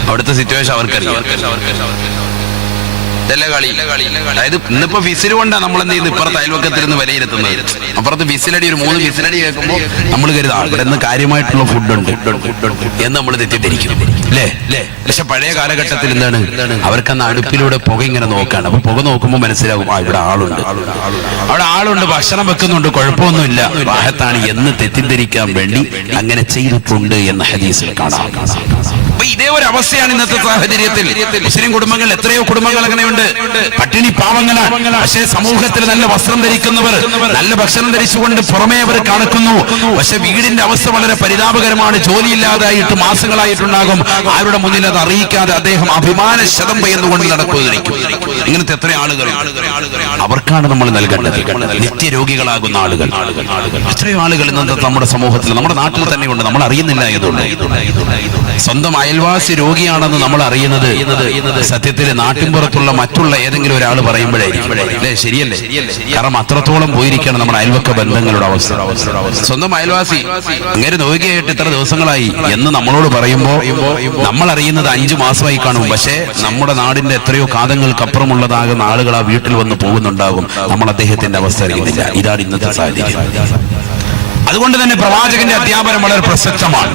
അവിടുത്തെ സിറ്റുവേഷൻ അവർക്കറിയാം. അതായത് ഇന്നിപ്പോ വിസിൽ കൊണ്ടാണ് നമ്മൾ എന്ത് ചെയ്യുന്നത്, ഇപ്പുറത്ത് അയൽവക്കത്തിൽ നിന്ന് വിലയിരുത്തുന്നത്. അപ്പുറത്ത് വിസിലടി, ഒരു 3 വിസിലടി കേൾക്കുമ്പോൾ നമ്മൾ കരുതാം ഇവിടെ നിന്ന് കാര്യമായിട്ടുള്ള ഫുഡ് ഉണ്ട് എന്ന് നമ്മൾ തെറ്റിദ്ധരിക്കും, അല്ലേ? പക്ഷെ പഴയ കാലഘട്ടത്തിൽ എന്താണ്, അവർക്കന്ന് അടുപ്പിലൂടെ പുക ഇങ്ങനെ നോക്കാണ്. അപ്പൊ പുക നോക്കുമ്പോൾ മനസ്സിലാവും ഇവിടെ ആളുണ്ട്, അവിടെ ആളുണ്ട്, ഭക്ഷണം വെക്കുന്നുണ്ട്, കുഴപ്പമൊന്നുമില്ല, റാഹത്താണ് എന്ന് തെറ്റിദ്ധരിക്കാൻ വേണ്ടി അങ്ങനെ ചെയ്തിട്ടുണ്ട് എന്ന ഹദീസിൽ കാണാം. അപ്പൊ ഇതേ ഒരു അവസ്ഥയാണ് ഇന്നത്തെ സാഹചര്യത്തിൽ. മുസ്ലിം കുടുംബങ്ങൾ, എത്രയോ കുടുംബങ്ങൾ അങ്ങനെയുണ്ട്, പട്ടിണി പാവങ്ങളാണ്. പക്ഷേ സമൂഹത്തിൽ നല്ല വസ്ത്രം ധരിക്കുന്നവർ, നല്ല ഭക്ഷണം ധരിച്ചുകൊണ്ട് പുറമേ അവർ കാണിക്കുന്നു. പക്ഷെ വീടിന്റെ അവസ്ഥ വളരെ പരിതാപകരമാണ്. ജോലിയില്ലാതായിട്ട് മാസങ്ങളായിട്ടുണ്ടാകും, ആരുടെ മുന്നിൽ അത് അറിയിക്കാതെ അദ്ദേഹം അഭിമാന ശതം പെയ്യുന്നുകൊണ്ട് നടക്കുകയായിരിക്കും. ഇങ്ങനത്തെ എത്ര ആളുകൾ, അവർക്കാണ് നമ്മൾ നൽകേണ്ടത്. നിത്യരോഗികളാകുന്ന ആളുകൾ, എത്രയോ ആളുകൾ ഇന്നത്തെ നമ്മുടെ സമൂഹത്തിൽ, നമ്മുടെ നാട്ടിൽ തന്നെയുണ്ട്, നമ്മൾ അറിയുന്നില്ല എന്നതുകൊണ്ട്. സ്വന്തം അയൽവാസി രോഗിയാണെന്ന് നമ്മൾ അറിയുന്നത് സത്യത്തിൽ നാട്ടിൻപുറത്തുള്ള മറ്റുള്ള ഏതെങ്കിലും ഒരാൾ പറയുമ്പോഴായിരിക്കും, അല്ലേ? ശരിയല്ലേ? കാരണം അത്രത്തോളം പോയിരിക്കണം നമ്മുടെ അയൽവക്ക ബന്ധങ്ങളുടെ അവസ്ഥ. സ്വന്തം അയൽവാസി അങ്ങനെ രോഗിയായിട്ട് ഇത്ര ദിവസങ്ങളായി എന്ന് നമ്മളോട് പറയുമ്പോൾ നമ്മൾ അറിയുന്നത് 5 മാസമായി കാണും. പക്ഷേ നമ്മുടെ നാടിന്റെ എത്രയോ കാതങ്ങൾക്കപ്പുറമുള്ളതാകുന്ന ആളുകൾ ആ വീട്ടിൽ വന്ന് പോകുന്നുണ്ടാകും, നമ്മൾ അദ്ദേഹത്തിന്റെ അവസ്ഥ അറിയുന്നില്ല. ഇതാണ് ഇന്നത്തെ സാഹചര്യം. അതുകൊണ്ട് തന്നെ പ്രവാചകന്റെ അധ്യാപനം വളരെ പ്രസക്തമാണ്.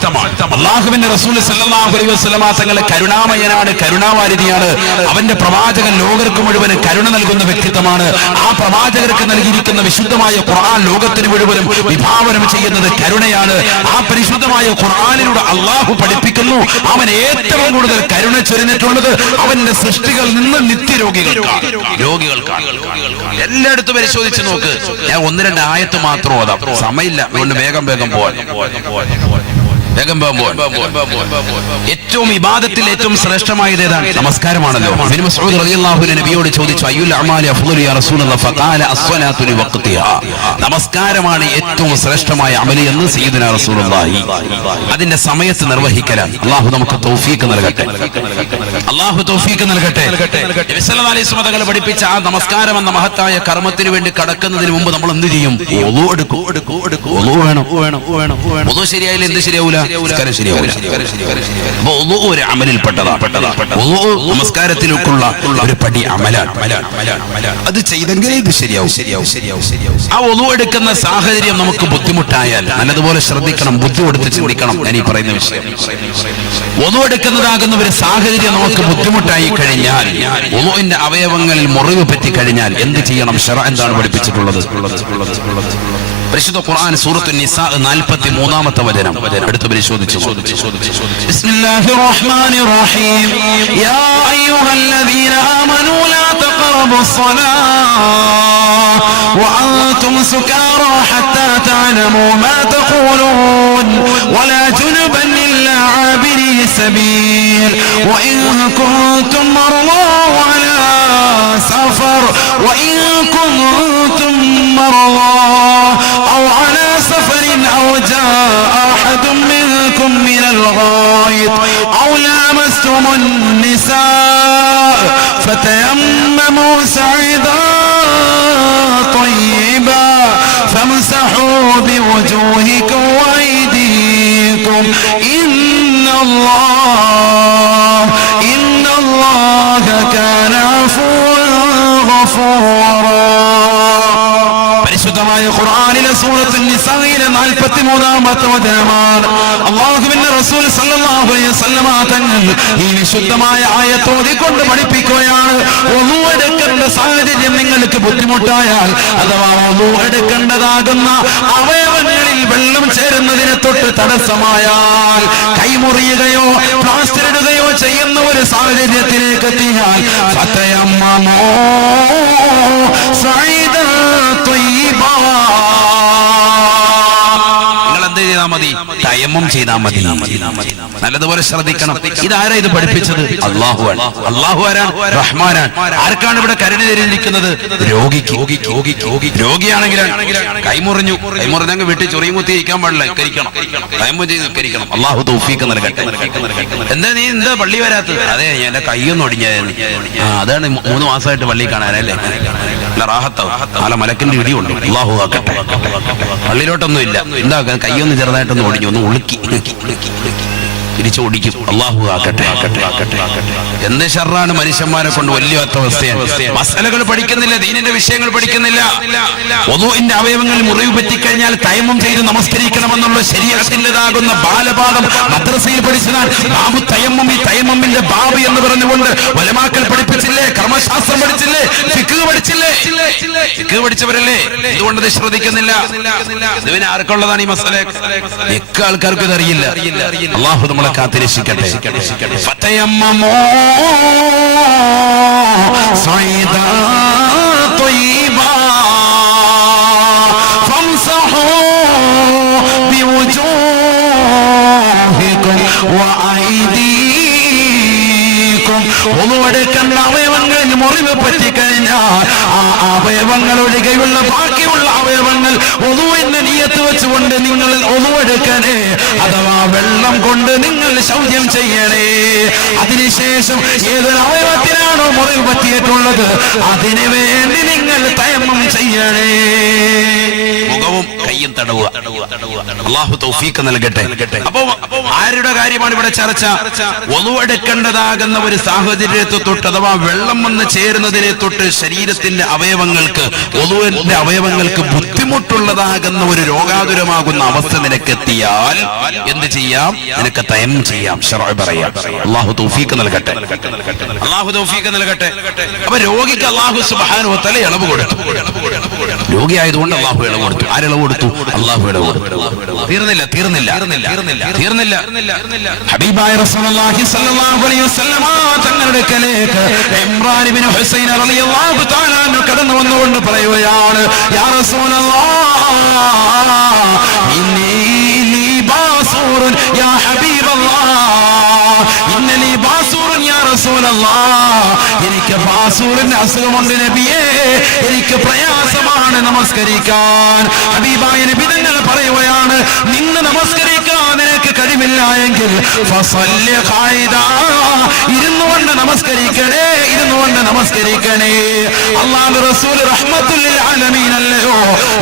അല്ലാഹുവിന്റെ റസൂൽ സല്ലല്ലാഹു അലൈഹി വസല്ലമ തങ്ങളെ കരുണാമയനാണ്, കരുണാവാരിധിയാണ്. അവന്റെ പ്രവാചകൻ ലോകർക്ക് മുഴുവൻ കരുണ നൽകുന്ന വ്യക്തിത്വമാണ്. ആ പ്രവാചകർക്ക് നൽകിയിരിക്കുന്ന വിശുദ്ധമായ ഖുർആൻ ലോകത്തിന് മുഴുവനും വിഭാവനം ചെയ്യുന്നത് കരുണയാണ്. ആ പരിശുദ്ധമായ ഖുർആനിലൂടെ അള്ളാഹു പഠിപ്പിക്കുന്നു, അവൻ ഏറ്റവും കൂടുതൽ കരുണ ചൊരിഞ്ഞിട്ടുള്ളത് അവന്റെ സൃഷ്ടികളിൽ നിന്ന് നിത്യരോഗികൾക്കാണ്, രോഗികൾക്കാണ്. എല്ലായിടത്തും പരിശോധിച്ച് നോക്ക്. ഞാൻ 1-2 ആയത്ത് മാത്രം ഓതാം, സമയമില്ല, അതുകൊണ്ട് വേഗം പോവാൻ. ഏറ്റവും ഇബാദത്തിൽ ഏറ്റവും ശ്രേഷ്ഠമായത് ഏതാണ്? നമസ്കാരമാണല്ലോ. ഇബ്നു മസ്ഊദ് റളിയല്ലാഹു അൻഹു നബിയോട് ചോദിച്ചു, അയ്യുൽ അമാലി അഫ്ളലു യാ റസൂലല്ലാഹ്? ഫഖാല അസ്സലാത്തു ലിവഖ്തിഹാ. നമസ്കാരമാണ് ഏറ്റവും ശ്രേഷ്ഠമായ അമല് എന്ന് സയ്യിദുനാ റസൂലുള്ളാഹി. അതിന്റെ സമയത്ത് നിർവഹിക്കലാണ്. അല്ലാഹു നമുക്ക് തൗഫീഖ് നൽകട്ടെ, അല്ലാഹു തൗഫീഖ് നൽകട്ടെ. നബി സല്ലല്ലാഹു അലൈഹി വസല്ലം തങ്ങൾ പഠിപ്പിച്ച ആ നമസ്കാരം എന്ന മഹത്തായ കർമ്മത്തിന് വേണ്ടി കടക്കുന്നതിന് മുമ്പ് നമ്മൾ എന്ത് ചെയ്യും? വുളു എടുക്കും. വുളു വേണം. വുളു ശരിയായില്ല എന്ത് ശരിയാവൂല? ശരിയാവൂല. അപ്പൊ വുളു ഒരു അമലിൽപ്പെട്ടതാണ്. വുളു നമസ്കാരത്തിലേക്കുള്ള ഒരു പടി അമലാണ്. അത് ചെയ്തെങ്കിൽ ഇത് ശരിയാവും. ആ വുളു എടുക്കുന്ന സാഹചര്യം നമുക്ക് ബുദ്ധിമുട്ടായാൽ നല്ലതുപോലെ ശ്രദ്ധിക്കണം, ബുദ്ധി കൊടുത്ത് ചിന്തിക്കണം. ഞാൻ ഈ പറയുന്ന വിഷയം, വുളു എടുക്കുന്നതാകുന്ന ഒരു സാഹചര്യം നമുക്ക് ബുദ്ധിമുട്ടായി കഴിഞ്ഞാൽ, വുളുവിന്റെ അവയവങ്ങളിൽ മുറിവ് പറ്റിക്കഴിഞ്ഞാൽ എന്ത് ചെയ്യണം? ശറഅ എന്താണ് പഠിപ്പിച്ചിട്ടുള്ളത്? പരിശുദ്ധ ഖുർആൻ സൂറത്തുൻ നിസാ 43-ാമത്തെ വചനം എടുത്ത് പരിശോധിച്ചു. ബിസ്മില്ലാഹിർ റഹ്മാനിർ റഹീം. യാ അയ്യുഹല്ലദീന ആമനൂ ലാ തഖറബുസ് സ്വലാഹ വഅൻതും സുകാറാ ഹത്താ തഅലമൂ മാ തഖൂലൂൻ വലാ ജുനുബൻ ഇല്ലാ ആബിരി സബീൽ വഇൻ കുൻതും മർളാ വഅലാ സഫർ വഇൻ കുൻതും മർളാ أو على سفر أو جاء أحد منكم من الغائط أو لامستم النساء فتيمموا سعيدا طيبا فامسحوا بوجوهكم وأيديكم إن ഇന്നല്ലാഹ കാന അഫൂവൻ ഗഫൂറാ. പരിശുദ്ധമായ ഖുർആനിലെ സൂറത്തുൻ നിസായിലെ 43-ാമത്തെ വചനമാണ് അല്ലാഹുവിന്റെ റസൂൽ സല്ലല്ലാഹു അലൈഹി വസല്ലമ തങ്ങൾ ഈ വിശുദ്ധമായ ആയത്ത് ഓതിക്കൊണ്ട് പഠിപ്പിക്കുകയാണ്. വുളു എടുക്കേണ്ട സാഹചര്യം നിങ്ങൾക്ക് ബുദ്ധിമുട്ടായാൽ അഥവാ വുളു എടുക്കേണ്ടതാകുന്ന അവയവങ്ങളിൽ വെള്ളം ചേരുന്നതിനെ തൊട്ട് തടസ്സമായാൽ, കൈമുറിയുകയോ പ്ലാസ്റ്റർ ഇടുകയോ ചെയ്യുന്ന ഒരു സാഹചര്യത്തിലേക്ക് എത്തിയാൽ ഫതയമ്മമൂ സഈദൻ ത്വയ്യിബാ, നിങ്ങൾ എന്ത് ചെയ്താൽ മതി? തയമ്മം ചെയ്താൽ മതി. നല്ലതുപോലെ ശ്രദ്ധിക്കണം. ഇതാരാ ഇത് പഠിപ്പിച്ചത്? അല്ലാഹുവാണ്. അല്ലാഹു ആരാണ്? റഹ്മാനാണ്. ആർക്കാണ് ഇവിടെ കരുണ തരുന്നിരിക്കുന്നത്? രോഗിക്ക്. രോഗിയാണെങ്കിൽ കൈമുറിഞ്ഞങ്ങ് വീട്ടിൽ ചൊറിയും കുത്തി ഇരിക്കാൻ പാടില്ല, തയമ്മം ചെയ്ത് നിൽക്കരിക്കണം. അല്ലാഹു തൗഫീഖ് നൽകട്ടെ. എന്താ പള്ളി വരാത്തത്? അതെ, എന്റെ കൈയൊന്നും ഒടിഞ്ഞായിരുന്നു. അതാണ് 3 മാസമായിട്ട് പള്ളി കാണാനല്ലേ. റാഹത്താവും. നാളെ മലക്കിന്റെ ഇടിയുണ്ട്. അല്ലാഹു ആക്കട്ടെ. പള്ളിയിലോട്ടൊന്നും ഇല്ല. എന്താ കൈയൊന്ന് ചെറുതായിട്ടൊന്ന് ഒടിഞ്ഞു, ഒന്ന് ഉളുക്കി തിരിച്ചോടിക്കും. അല്ലാഹു ആക്കട്ടെ. എന്ത് ഷർറാണ് മനുഷ്യന്മാരെ കൊണ്ട് വല്ലാത്ത അവസ്ഥയാണ്. മസലകൾ പഠിക്കുന്നില്ല, ദീനിന്റെ വിഷയങ്ങൾ പഠിക്കുന്നില്ല. വുളൂഇന്റെ അവയവങ്ങൾ മുറിവ് പറ്റിക്കഴിഞ്ഞാൽ തയമ്മം ചെയ്ത് നമസ്കരിക്കണമെന്നുള്ള ശരീഅത്തിൻ്റെതാകുന്ന ബാലപാഠം മദ്രസയിൽ പഠിച്ചതാണ്. ബാബു തയമ്മം, ഈ തയമ്മമിന്റെ ബാബ് എന്ന് പറഞ്ഞുകൊണ്ട് ഉലമാക്കൾ പഠിപ്പിച്ചില്ലേ? കർമ്മശാസ്ത്രം പഠിച്ചില്ലേ? ഫിഖ് പഠിച്ചില്ലേ? ഫിഖ് പഠിച്ചവരല്ലേ? എന്തുകൊണ്ടത് ശ്രദ്ധിക്കുന്നില്ല? ഇതിന് ആർക്കുള്ളതാണ് ഈ മസല? മിക്ക ആൾക്കാർക്കും ഇതറിയില്ല. അല്ലാഹു നമ്മളെ കാത്തിരക്ഷിക്കട്ടെ. ഫതയമ്മമൂ സഈദൻ ത്വയ്യിബാ ഫംസഹൂ ബിവുജൂഹികും വഅയ്ദീകും. വുളു എടുക്കേണ്ട അവയവങ്ങളിൽ മുറിവ് പറ്റിക്കഴിഞ്ഞാൽ ആ അവയവങ്ങൾ ഒഴികെയുള്ള ബാക്കിയുള്ള അവയവങ്ങൾ വുളുവിന്റെ നിയ്യത്ത് വെച്ചുകൊണ്ട് നിങ്ങൾ വുളു എടുക്കണേ, അഥവാ വെള്ളം കൊണ്ട് നിങ്ങൾ ശൗചം ചെയ്യണേ. അതിനുശേഷം ഏതൊരു അവയവത്തിനാണോ മുറിവ് പറ്റിയിട്ടുള്ളത് അതിനു വേണ്ടി നിങ്ങൾ തയമ്മം ചെയ്യണേ. മുഖവും കയ്യും തടവുക. അല്ലാഹു തൗഫീഖ് നൽകട്ടെ. അപ്പോ ആരുടെ കാര്യമാണ് ഇവിടെ ചർച്ച? വുളു എടുക്കേണ്ടതാകുന്ന ഒരു സാഹചര്യത്തെ തൊട്ട് അഥവാ വെള്ളം വന്ന് ചേരുന്നതിനെ തൊട്ട് ശരീരത്തിന്റെ അവയവങ്ങൾക്ക്, വുളുവിന്റെ അവയവങ്ങൾക്ക് ബുദ്ധിമുട്ടുള്ളതാകുന്ന ഒരു രോഗാതുരമാകുന്ന അവസ്ഥ നിനക്കെത്തിയാൽ എന്ത് ചെയ്യാം? നിനക്ക് തയമ്മം ചെയ്യാം. ശർഅ് പറയാം. അല്ലാഹു തൗഫീഖ് നൽകട്ടെ. അല്ലാഹു തൗഫീഖ് നൽകട്ടെ. അപ്പൊ രോഗിക്ക് അല്ലാഹു സുബ്ഹാനഹു വ തആല ഇളവ് കൊടുത്തു. രോഗിയായതുകൊണ്ട് അല്ലാഹു ഇളവ് കൊടുത്തു. ആരിളവ് കൊടുത്തു? അല്ലാഹു ഇളവ് കൊടുത്തു. തീർന്നില്ല. ഹബീബായ റസൂലുള്ളാഹി സ്വല്ലല്ലാഹു അലൈഹി വസല്ലമ തങ്ങളുടെ അടുക്കലേക്ക് ഇമ്രാൻ ഇബ്നു ഹുസൈൻ റളിയല്ലാഹു തആല അൻഹു കടന്നു വന്നുകൊണ്ട് പറയുകയാണ്, യാ റസൂലല്ലാഹ് ഇന്നി ലീ ബാസൂറുൻ യാ ഹബീബല്ലാഹ്, ഇന്നി ലീ ബാസൂറുൻ യാ റസൂലല്ലാഹ്, എനിക്ക് ബാസൂറിന്റെ അസുഖമുണ്ട് നബിയേ, എനിക്ക് പ്രയാസമാണ് നമസ്കരിക്കാൻ. ഹബീബായ നബി തങ്ങൾ പറയുകയാണ്, നിന്ന് നമസ്കരിക്കാൻ നിനക്ക് കഴിവില്ല എങ്കിൽ ഫസല്ലി ഖായിദാ, ഇരുന്നുകൊണ്ട് നമസ്കരിക്കണേ. അല്ലാഹു റസൂൽ റഹ്മത്തുൽ ലിൽ ആലമീൻ അല്ലയോ,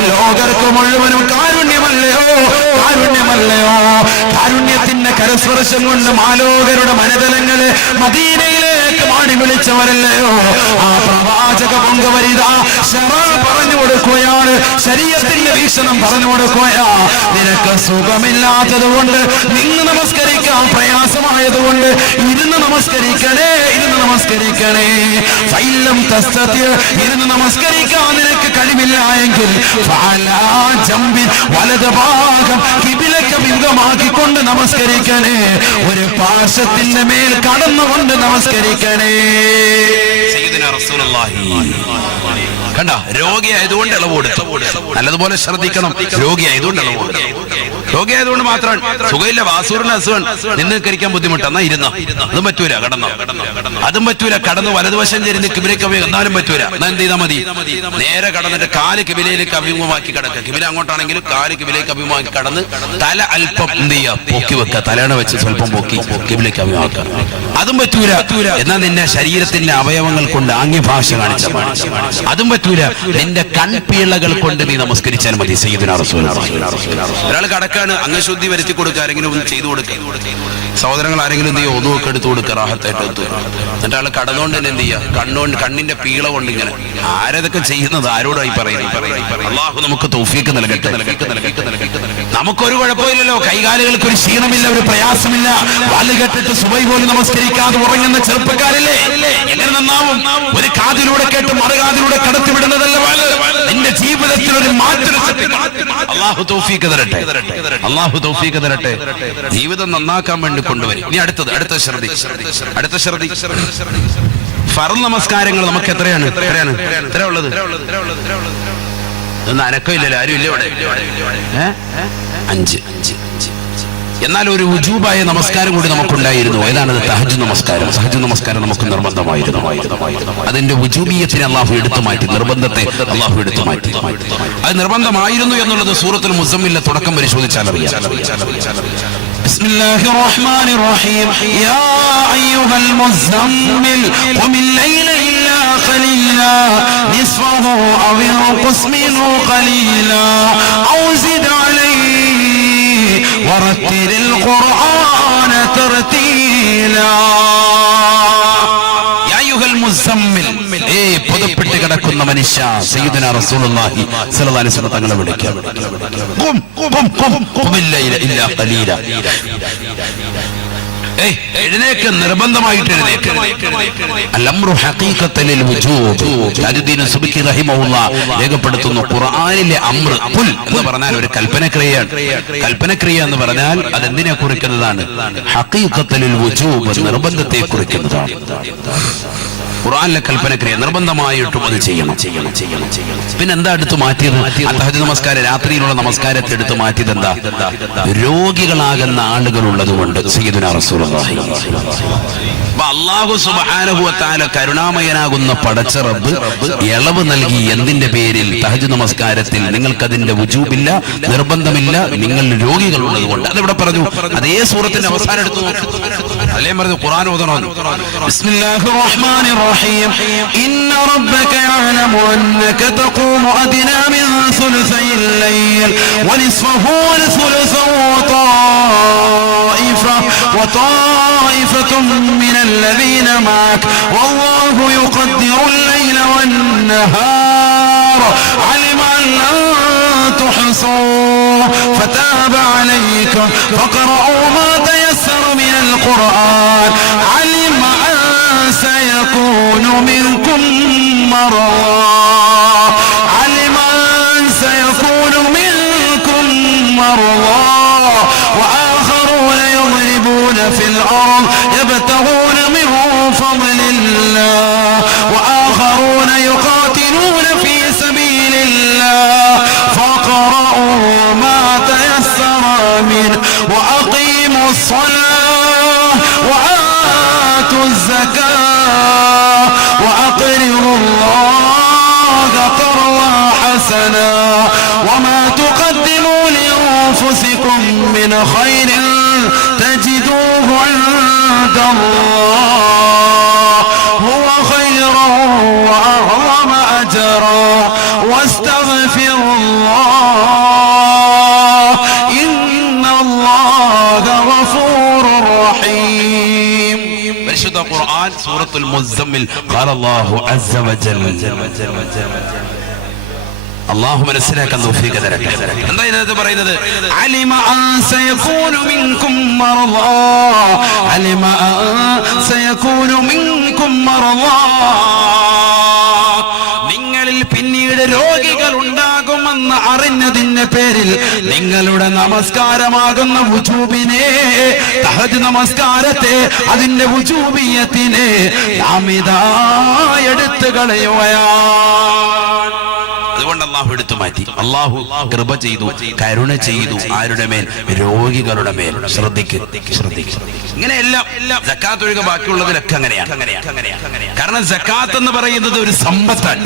ലോകർക്ക് മുഴുവനും കാരുണ്യമല്ലയോ. കാരുണ്യത്തിന്റെ കരസ്പർശം കൊണ്ട് മാലോകരുടെ മനതലങ്ങളെ മദീനയിലേക്ക് മാടി വിളിച്ചവരല്ലയോ. ആ പ്രവാചക പൊങ്കവരിത പറഞ്ഞു കൊടുക്കുകയാണ്, ശരീഅത്തിന്റെ വീക്ഷണം പറഞ്ഞു കൊടുക്കുകയാ. നിനക്ക് സുഖമില്ലാത്തത് കൊണ്ട്, നിന്ന് നമസ്കരിക്കാൻ പ്രയാസമായതുകൊണ്ട് ഇരുന്ന് നമസ്കരിക്കണേ. ഫൈലം തസ്തതി, ഇരുന്ന് നമസ്കരിക്കാൻ നിനക്ക് കഴിവില്ല എങ്കിൽ ഫഅലാ ജംബിൻ, വലത് ഭാഗം ഖിബിലക്ക് അഭിമുഖമാക്കിക്കൊണ്ട് നമസ്കരിക്കണേ. ഒരു പാർശ്വത്തിന്റെ മേൽ കടന്നുകൊണ്ട് നമസ്കരിക്കണേ. സയ്യിദുനാ റസൂലുള്ളാഹി കണ്ട, രോഗിയായതുകൊണ്ട് ഇളവ് കൊടുത്തു. നല്ലതുപോലെ ശ്രദ്ധിക്കണം. രോഗിയായതുകൊണ്ട് മാത്രമാണ്. സുഖമില്ല, വാസൂറിന് അസുഖം, നിന്ന് കരിക്കാൻ ബുദ്ധിമുട്ട്, എന്നാ ഇരുന്നോ. അതും പറ്റൂല. അതും പറ്റൂല. കടന്ന് വലതുവശം ചെരിഞ്ഞ് കിബിലേക്ക് എന്നാലും പറ്റൂല. എന്നാ എന്ത് ചെയ്താൽ മതി? നേരെ കടന്നിട്ട് കാല് കിബിലയിലേക്ക് അഭിമുഖമാക്കി കിടക്കുക. കിബില അങ്ങോട്ടാണെങ്കിലും കാല് കിബിലേക്ക് അഭിമുഖമാക്കി കടന്ന് തല അല്പം എന്ത് ചെയ്യുക? പൊക്കി വെക്കുക. തലയണ വെച്ച് സ്വല്പം പൊക്കി കിബിലേക്ക് അഭിമുഖമാക്കുക. അതും പറ്റൂല. എന്നാൽ നിന്നെ ശരീരത്തിന്റെ അവയവങ്ങൾ കൊണ്ട് ആംഗ്യഭാഷ കാണിച്ച അതും പറ്റൂല. നിന്റെ കൺപീളകൾ കൊണ്ട് നീ നമസ്കരിച്ചാൽ മതി. സയ്യിദുനാ റസൂലുള്ളാഹി. ഒരാൾ കടക്കാണ്, അങ്ങ് ശുദ്ധി വരുത്തി കൊടുക്കുക, ആരെങ്കിലും ഒന്ന് ചെയ്തു കൊടുക്കുക. സഹോദരങ്ങൾ ആരെങ്കിലും എന്ത് ചെയ്യുക, ഒതുവൊക്കെ എടുത്തു കൊടുക്കുക, റാഹത്തായിട്ട് എത്തു. എന്നിട്ട് ആൾ കടന്നുകൊണ്ട് തന്നെ എന്ത് ചെയ്യുക, കണ്ണിന്റെ പീള കൊണ്ട് ഇങ്ങനെ. ആരതൊക്കെ ചെയ്യുന്നത്, ആരോടായി പറയുന്നത്? അള്ളാഹു നമുക്ക് തൗഫീഖ് നൽകട്ടെ. നമുക്കൊരു കുഴപ്പമില്ലല്ലോ, കൈകാലുകൾക്ക് ഒരു ക്ഷീണമില്ല, ഒരു പ്രയാസമില്ല. വാല് കെട്ടിട്ട് സുബഹി പോലും നമസ്കരിക്കാതെ ഉറങ്ങുന്ന ചെറുപ്പക്കാരില്ലേ, എങ്ങനെ നന്നാവും? ഒരു കാതിലൂടെ കേട്ട് മറുകാതിലൂടെ കടത്തിവിടുന്നതല്ല വാല്. നിന്റെ ജീവിതത്തിൽ ഒരു മാറ്റം അള്ളാഹു തൗഫീഖ് തരട്ടെ, അള്ളാഹു തൗഫീഖ് തരട്ടെ. ജീവിതം നന്നാക്കാൻ വേണ്ടി കൊണ്ടുവരും. ഇനി അടുത്ത ശ്രദ്ധി. ഫർള് നമസ്കാരങ്ങൾ നമുക്ക് എത്രയാണ് ഉള്ളത്? ഒന്നും അനക്കമില്ലല്ലോ, ആരും ഇല്ല ഇവിടെ. 5. എന്നാൽ ഒരു വുജൂബായ നമസ്കാരം കൂടി നമുക്കുണ്ടായിരുന്നു. ഏതാണത്? തഹജ്ജുദ് നമസ്കാരം. തഹജ്ജുദ് നമസ്കാരം നമുക്ക് നിർബന്ധമായിരുന്നു. അതിന്റെ വുജൂബിയത്തിനെ അള്ളാഹു എടുത്തു മാറ്റി, നിർബന്ധത്തെ അള്ളാഹു എടുത്തു മാറ്റി. അത് നിർബന്ധമായിരുന്നു എന്നുള്ളത് സൂറത്തുൽ മുസമ്മിലിലെ തുടക്കം പരിശോധിച്ചാൽ അറിയാം. ബിസ്മില്ലാഹിർ റഹ്മാനിർ റഹീം. യാ അയ്യുഹൽ മുസമ്മിൽ ഖുമിൽ ലൈല ഇല്ലാ ഖലീലാ നിസ്ഫഹു ഔ യൻഖുസ് മിൻഹു ഖലീലാ ഔ സിദ് അലൈഹി ورتل القرآن ترتيلا يا أيها المزمل പുതപ്പെട്ട് കിടക്കുന്ന മനുഷ്യ സയ്യിദുനാ റസൂലുള്ളാഹി സ്വല്ലല്ലാഹി അലൈഹി വസല്ലം തങ്ങളെ വിളിക്കുക. ഖും ഇല്ലാ ഖലീല. എഴുന്നേക്ക്, നിർബന്ധമായിട്ട് എഴുന്നേക്ക്. അൽ-അംറു ഹഖീഖത്തൻ ലിൽ വുജൂബ്. താജുദ്ദീൻ സുബ്കി റഹിമഹുല്ലാഹ് രേഖപ്പെടുത്തുന്നു, ഖുർആനിലെ അംർ ഖുൽ എന്ന് പറഞ്ഞാൽ ഒരു കൽപ്പനക്രിയയാണ്. കൽപ്പനക്രിയ എന്ന് പറഞ്ഞാൽ അതെന്തിനെ കുറിക്കുന്നതാണ്? ഹഖീഖത്തൻ ലിൽ വുജൂബ്, നിർബന്ധത്തെ കുറിക്കുന്നതാണ്. ഖുർആനിലെ കൽപ്പനക്രിയ നിർബന്ധമായിട്ടും അത് ചെയ്യണം. പിന്നെ എന്താ എടുത്തു മാറ്റിയത്? തഹജ്ജുദ് നമസ്കാരം, രാത്രിയിലുള്ള നമസ്കാരത്തെ എടുത്തു മാറ്റിയത് എന്താ? രോഗികളാകുന്ന ആളുകൾ ഉള്ളതുകൊണ്ട്. സയ്യിദുനാ റസൂലുള്ളാഹി അല്ലാഹു സുബ്ഹാനഹു വ തആല കരുണാമയനാകുന്ന പടച്ച റബ്ബ് ഇളവ് നൽകി. എന്തിന്റെ പേരിൽ? തഹജ്ജുദ് നമസ്കാരത്തിൽ നിങ്ങൾക്കതിന്റെ വുജൂബില്ല, നിർബന്ധമില്ല, നിങ്ങൾ രോഗികൾ ഉള്ളതുകൊണ്ട്. അതിവിടെ പറഞ്ഞു. അതേ സൂറത്തിന്റെ അവസാനം എടുത്തു നോക്ക്. അല്ലേ പറഞ്ഞു ഖുർആൻ ഓതണം. ബിസ്മില്ലാഹിർ റഹ്മാനിർ റഹീം. ഇന്ന റബ്ബക യഅലമു അന്നക തഖൂമു അദ്നാ മിൻ സുൽസയിൽ ലൈൽ വനിസ്ഫഹു വസുൽസഹു وطائفة من الذين معك والله يقدر الليل والنهار علم أن لن تحصوا فتاب عليكم فاقرؤوا ما تيسر من القرآن علم أن سيكون منكم مرضى وآخرون يضربون في الأرض يبتغون من فضل الله وآخرون يقاتلون في سبيل الله فاقرؤوا ما تيسر منه وأقيموا الصلاة وآتوا الزكاة وأقرضوا الله قرضا حسنا وما تقدموا لأنفسكم من خير تجدوه عند الله هو خيرا وأعظم أجرا واستغفروا الله إن الله غفور رحيم. പരിശുദ്ധ ഖുർആൻ സൂറത്തുൽ മുസമ്മിൽ قال الله عز وجل അല്ലാഹു മനസ്സിലാക്കാൻ തൗഫീഖ് തരട്ടെ. എന്താ ഇതിനകത്ത് പറയുന്നത്? അലിമ അൻ സയകൂനു മിൻകും മർളാ അലിമ അൻ സയകൂനു മിൻകും മർളാ നിങ്ങളിൽ പിന്നീട് രോഗികൾ ഉണ്ടാകുമെന്ന് അറിഞ്ഞതിന്റെ പേരിൽ നിങ്ങളുടെ നമസ്കാരമാകുന്ന വുജൂബിനെ, തഹജ്ജുദ് നമസ്കാരത്തെ, അതിന്റെ വുജൂബിയത്തിനെ നാം ഇതാ എടുത്തു കളയുകയാണ്. അതുകൊണ്ട് അള്ളാഹു എടുത്തു മാറ്റി. അള്ളാഹു കൃപ ചെയ്തു, കരുണ ചെയ്തു. ആരുടെ മേൽ? രോഗികളുടെ മേൽ. ശ്രദ്ധിക്കും. ഇങ്ങനെയെല്ലാം സക്കാത്ത് ഒഴികെ ബാക്കിയുള്ളതിലൊക്കെ അങ്ങനെയാണ്. കാരണം സക്കാത്ത് എന്ന് പറയുന്നത് ഒരു സമ്പത്താണ്.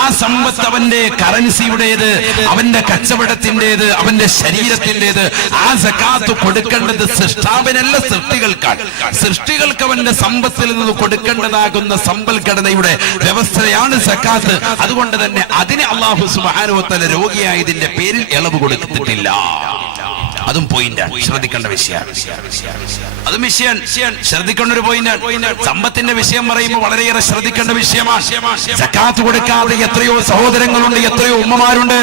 ആ സമ്പത്ത് അവന്റെ കറൻസിയുടേത്, അവന്റെ കച്ചവടത്തിൻ്റെത്, അവന്റെ ശരീരത്തിൻ്റെത്. ആ സക്കാത്ത് കൊടുക്കേണ്ടത് സൃഷ്ടാവിനല്ല, സൃഷ്ടികൾക്കാണ്. സൃഷ്ടികൾക്ക് അവന്റെ സമ്പത്തിൽ നിന്ന് കൊടുക്കേണ്ടതാകുന്ന സമ്പൽഘടനയുടെ വ്യവസ്ഥയാണ് സക്കാത്ത്. അതുകൊണ്ട് തന്നെ അതിനെ അല്ലാഹു സുബ്ഹാനഹു വ തആല രോഗിയായതിന്റെ പേരിൽ ഇളവ് കൊടുത്തിട്ടില്ല. അതും പോയിന്റാണ്, ശ്രദ്ധിക്കേണ്ട വിഷയമാണ്. അതും വിഷയം ശ്രദ്ധിക്കേണ്ട ഒരു പോയിന്റാണ്. സമ്പത്തിന്റെ വിഷയം പറയുമ്പോൾ വളരെയേറെ ശ്രദ്ധിക്കേണ്ട വിഷയമാണ്. സക്കാത്ത് കൊടുക്കാതെ എത്രയോ സഹോദരങ്ങളുണ്ട്, എത്രയോ ഉമ്മമാരുണ്ട്,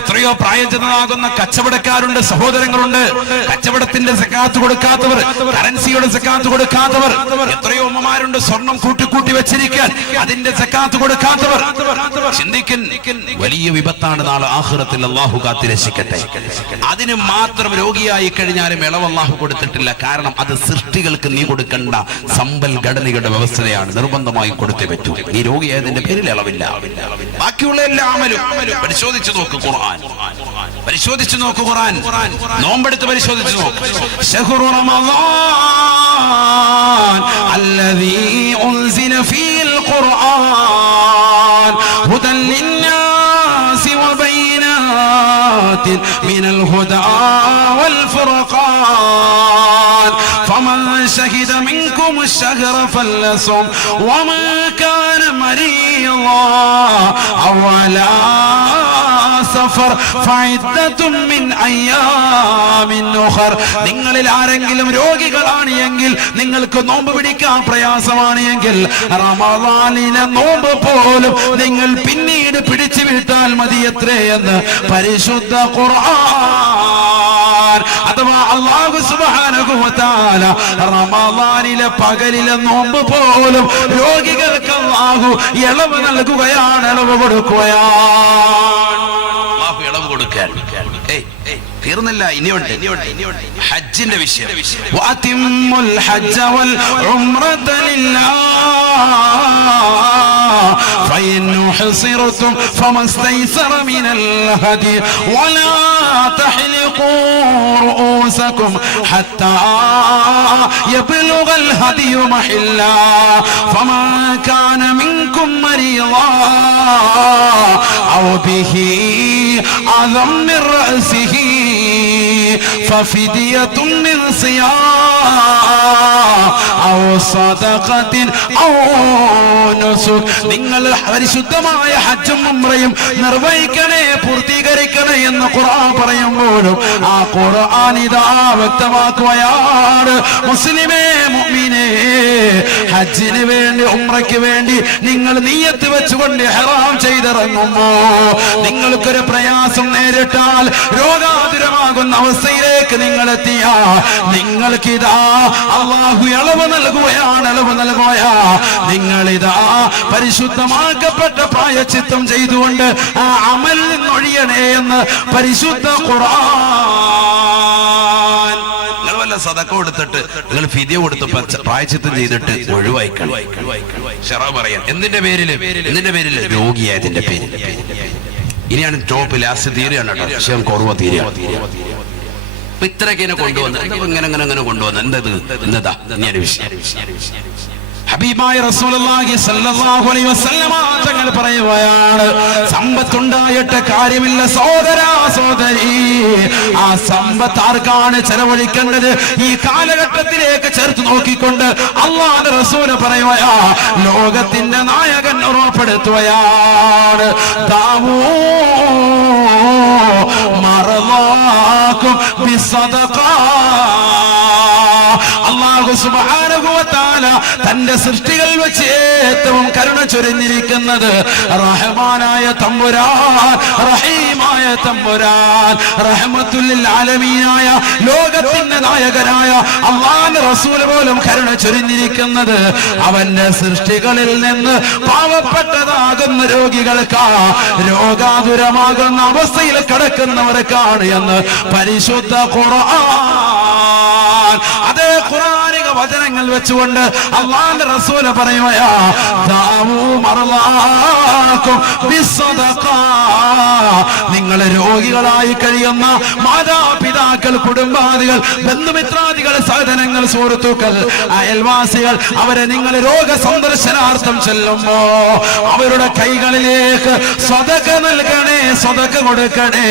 എത്രയോ പ്രായജനമാകുന്ന കച്ചവടക്കാരുണ്ട്, സഹോദരങ്ങളുണ്ട്. കച്ചവടത്തിന്റെ സക്കാത്ത് കൊടുക്കാത്തവർ, കറൻസിയുടെ സക്കാത്ത് കൊടുക്കാത്തവർ എത്രയോ ഉമ്മമാരുണ്ട്. സ്വർണം കൂട്ടി വെച്ചിരിക്കാൻ അതിന്റെ സക്കാത്ത് കൊടുക്കാത്തവർ. ചിന്തിക്കൻ, വലിയ വിപത്താണ് നാളെ ആഖിറത്തിൽ. അല്ലാഹു കാത്തിരക്ഷിക്കട്ടെ. അതിന് മാത്രം രോഗിയായി കഴിഞ്ഞാലും ഇളവ് അല്ലാഹു കൊടുത്തിട്ടില്ല. കാരണം അത് സൃഷ്ടികൾക്ക് നീ കൊടുക്കേണ്ട സമ്പൽഘടനയുടെ വ്യവസ്ഥയാണ്. നിർബന്ധമായി കൊടുത്തേ പറ്റൂ. നീ രോഗിയായതിന്റെ പേരിൽ ഇളവില്ല. ബാക്കിയുള്ള എല്ലാ അമലും പരിശോധിച്ചു നോക്ക്. ഖുർആൻ പരിശോധിച്ചു നോക്ക്. ഖുർആൻ നോമ്പെടുത്ത് പരിശോധിച്ചു നോക്ക്. ശഹ്റു റമളാൻ അല്ലദീ ഉൻസില ഫീൽ ഖുർആൻ ഹുദൻ ലിന്നാസി വബൈനാത്തിൻ മിനൽ ഹുദാ വൽ ഫുർഖാൻ فمن شهد منكم الشهر فليصم ومن كان مريضا أو على سفر فعدة من أيام أخر. നിങ്ങളിൽ ആരെങ്കിലും രോഗികളാണ് എങ്കിൽ, നിങ്ങൾക്ക് നോമ്പ് പിടിക്കാൻ പ്രയാസമാണ് എങ്കിൽ, റമളാനിലെ നോമ്പ് പോലും നിങ്ങൾ പിന്നീട് പിടിച്ചു വിട്ടാൽ മതിയത്രേ എന്ന് പരിശുദ്ധ ഖുർആൻ. അഥവാ അല്ലാഹു സുബ്ഹാനഹു വ തആല റമളാനിലെ പകലിലെ നോമ്പ് പോലും രോഗികൾക്ക് അല്ലാഹു ഇളവ് നൽകുകയാണ്, ഇളവ് കൊടുക്കുകയാണ്. അല്ലാഹു ഇളവ് കൊടുക്കാൻ തീർന്നില്ല, ഇനിയുണ്ട്. ഹജ്ജിന്റെ വിഷയം. വഅതിമ്മുൽ ഹജ്ജ വൽ ഉംറത ലില്ലാഹ് فإن حصرتم فما استيسر من الهدي ولا تحلقوا رؤوسكم حتى يبلغ الهدي محلا فمن كان منكم مريضا أو به أذى من رأسه ففدية من صيام أو صدقة أو نسك. നിങ്ങൾ പരിശുദ്ധമായ ഹജ്ജും ഉംറയും നിർവഹിക്കണേ, പൂർത്തീകരിക്കണേ എന്ന് ഖുർആൻ പറയുമ്പോഴും ആ ഖുർആൻ ഇതാ വ്യക്തമാക്കുകയാണ്. മുസ്ലിമേ, മുഅ്മിനേ, ഹജ്ജിന് വേണ്ടി, ഉംറയ്ക്ക് വേണ്ടി നിങ്ങൾ നിയ്യത്ത് വെച്ചുകൊണ്ട് ഇഹ്റാം ചെയ്തിറങ്ങുമ്പോ നിങ്ങൾക്കൊരു പ്രയാസം നേരിട്ടാൽ, രോഗാതുരമാകുന്ന അവസ്ഥയിലേക്ക് നിങ്ങൾ എത്തിയാ, നിങ്ങൾക്കിതാ അല്ലാഹു ഇളവ് നൽകുകയാണ്, ഇളവ് നൽകുകയാ. നിങ്ങളിതാ പരിശുദ്ധമാക്കപ്പെട്ട പ്രായശ്ചിത്തം ചെയ്തുകൊണ്ട് ആ അമലിൽ നിന്നൊഴിയണേ എന്ന് പരിശുദ്ധ ഖുർആൻ. നിങ്ങൾ വല്ല സദഖ കൊടുത്തിട്ട് നിങ്ങൾ ഫിദ്യ കൊടുത്ത് പ്രായശ്ചിത്തം ചെയ്തിട്ട് ഒഴിവായിക്കളി. ശറഅ പറയാൻ എന്തിന്റെ പേരിൽ? രോഗിയായതിന്റെ പേരിൽ. ഇനിയാണ് ടോപ്പ് ലാസ്റ്റ് തീരെയാണ് കേട്ടോ, വിഷയം കുറവ് തീരെയാണ്. ഇത്രയൊക്കെ കൊണ്ടുവന്ന് ഇങ്ങനെ കൊണ്ടുവന്ന് എന്നതാ ഇനിയൊരു വിഷയം. ഹബീബായ റസൂലുള്ളാഹി സ്വല്ലല്ലാഹു അലൈഹി വസല്ലമ തങ്ങൾ പറയുകയാണ്, സമ്പത്തുണ്ടായിട്ട് കാര്യമില്ല സഹോദരാ, സഹോദരി. ആ സമ്പത്ത് ആർക്കാണ് ചെലവഴിക്കേണ്ടത്? ഈ കാലഘട്ടത്തിലേക്ക് ചേർത്ത് നോക്കിക്കൊണ്ട് അല്ലാഹുവിന്റെ റസൂൽ പറയുകയാ, ലോകത്തിന്റെ നായകൻ ഉറപ്പെടുത്തുകയാണ്, ദാവൂ മറളാകും ബിസദഖ. അല്ലാഹു സുബ്ഹാനഹു വ തആല തന്റെ സൃഷ്ടികൾ വെച്ച് ഏറ്റവും കരുണ ചൊരിഞ്ഞിരിക്കുന്നത് റഹ്മാനായ തമ്പുരാൻ, റഹീമായ തമ്പുരാൻ, റഹ്മത്തുൽ ലിൽ ആലമീനായ ലോകത്തിന്റെ നായകനായ അല്ലാഹുവിന്റെ റസൂൽ പോലും കരുണ ചൊരിഞ്ഞിരിക്കുന്നത് അവന്റെ സൃഷ്ടികളിൽ നിന്ന് പാവപ്പെട്ടതാകുന്ന രോഗികൾക്ക്, രോഗാതുരമാകുന്ന അവസ്ഥയിൽ കിടക്കുന്നവർക്കാണ് എന്ന് പരിശുദ്ധ ഖുർആൻ. അതേ ഖുർആനിക വചനങ്ങൾ വെച്ചുകൊണ്ട് അല്ലാഹുവിന്റെ റസൂൽ പറയുകയാ, ദാവൂ മർളാകും ബിസ്സദഖ. നിങ്ങൾ രോഗികളായി കഴിയുന്ന മാതാപിതാക്കൾ, കുടുംബാദികൾ, ബന്ധുമിത്രാദികൾ, സഹോദരങ്ങൾ, സുഹൃത്തുക്കൾ, അയൽവാസികൾ, അവരെ നിങ്ങൾ രോഗ സന്ദർശനാർത്ഥം ചെല്ലുമ്പോ അവരുടെ കൈകളിലേക്ക് സദഖ നൽകണേ, സദഖ കൊടുക്കണേ.